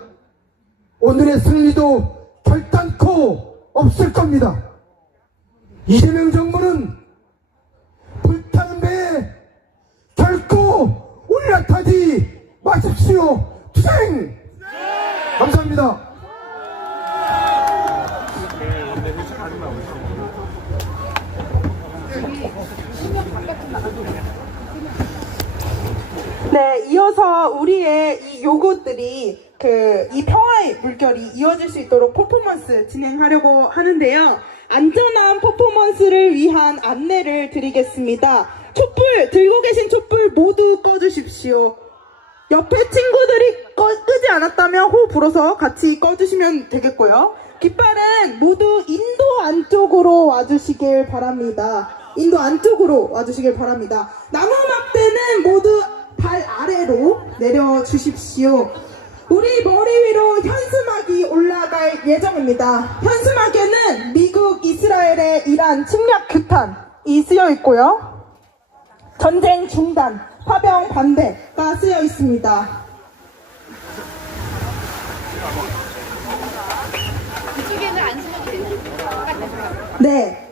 오늘의 승리도 결단코 없을 겁니다. 이재명 정부는 불타는 배에 결코 올라타지 마십시오. 투쟁! 감사합니다. 네, 이어서 우리의 이 요구들이 이 평화의 물결이 이어질 수 있도록 퍼포먼스 진행하려고 하는데요. 안전한 퍼포먼스를 위한 안내를 드리겠습니다. 촛불, 들고 계신 촛불 모두 꺼주십시오. 옆에 친구들이 끄지 않았다면 호 불어서 같이 꺼주시면 되겠고요. 깃발은 모두 인도 안쪽으로 와주시길 바랍니다. 인도 안쪽으로 와주시길 바랍니다. 나무 막대는 모두 발 아래로 내려주십시오. 우리 머리 위로 현수막이 올라갈 예정입니다. 현수막에는 미국, 이스라엘의 이란 침략 규탄이 쓰여 있고요. 전쟁 중단, 파병 반대가 쓰여 있습니다. 네.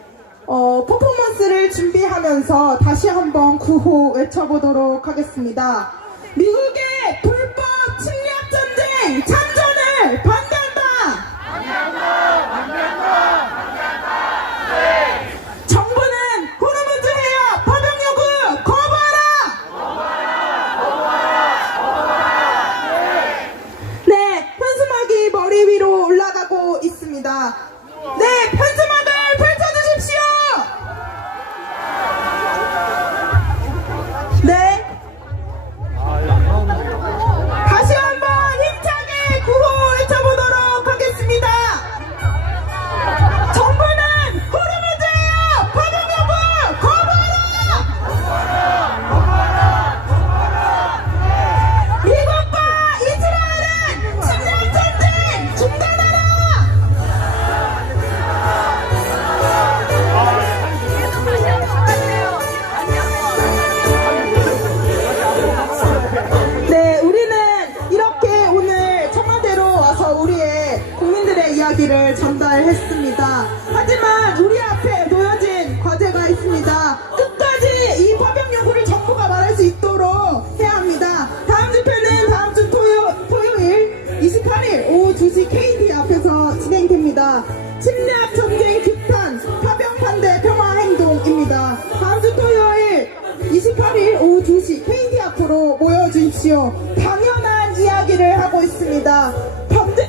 퍼포먼스를 준비하면서 다시 한번 구호 외쳐보도록 하겠습니다. 미국의 불법 침략 전쟁 참전을 반대한다! 정부는 호르무즈 해협 파병 요구 거부하라! 네, 현수막이 머리 위로 올라가고 있습니다. 네, 현수막을 펼쳐주십시오! 네. 다시 한번 힘차게 구호 외쳐보도록 하겠습니다. 정부는 호르무즈해협 파병 요구 거부하라! 미국과 이스라엘은 침략 전쟁 중단하라! 네, 우리는 이렇게 오늘 청와대로 와서 우리의 국민들의 이야기를 전달했습니다. 하지만 우리 앞에 놓여진 과제가 있습니다. 끝까지 이 파병 요구를 정부가 말할 수 있도록 해야 합니다. 다음 집회는 다음 주 토요일 28일 오후 2시 KT 앞에서 진행됩니다. 침략 전쟁 규탄 파병 반대 평화 행동입니다. 다음 주 토요일 28일 오후 2시 KT 앞으로 모여주십시오. 당연한 이야기를 하고 있습니다.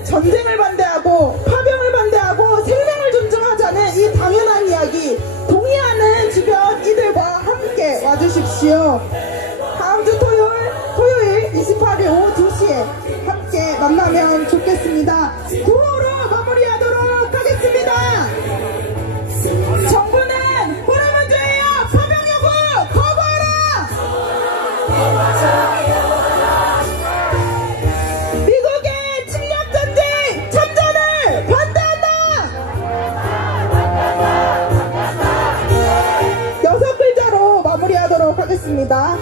전쟁을 반대하고 파병을 반대하고 생명을 존중하자는 이 당연한 이야기 동의하는 주변 이들과 함께 와주십시오. 다음 주 토요일 28일 오후 2시에 함께 만나면 좋겠습니다. 구호로 마무리하도록 하겠습니다. 정부는 호르무즈해협 파병 요구 거부하라! 미국의 침략 전쟁 참전을 반대한다! 6글자로 마무리하도록 하겠습니다.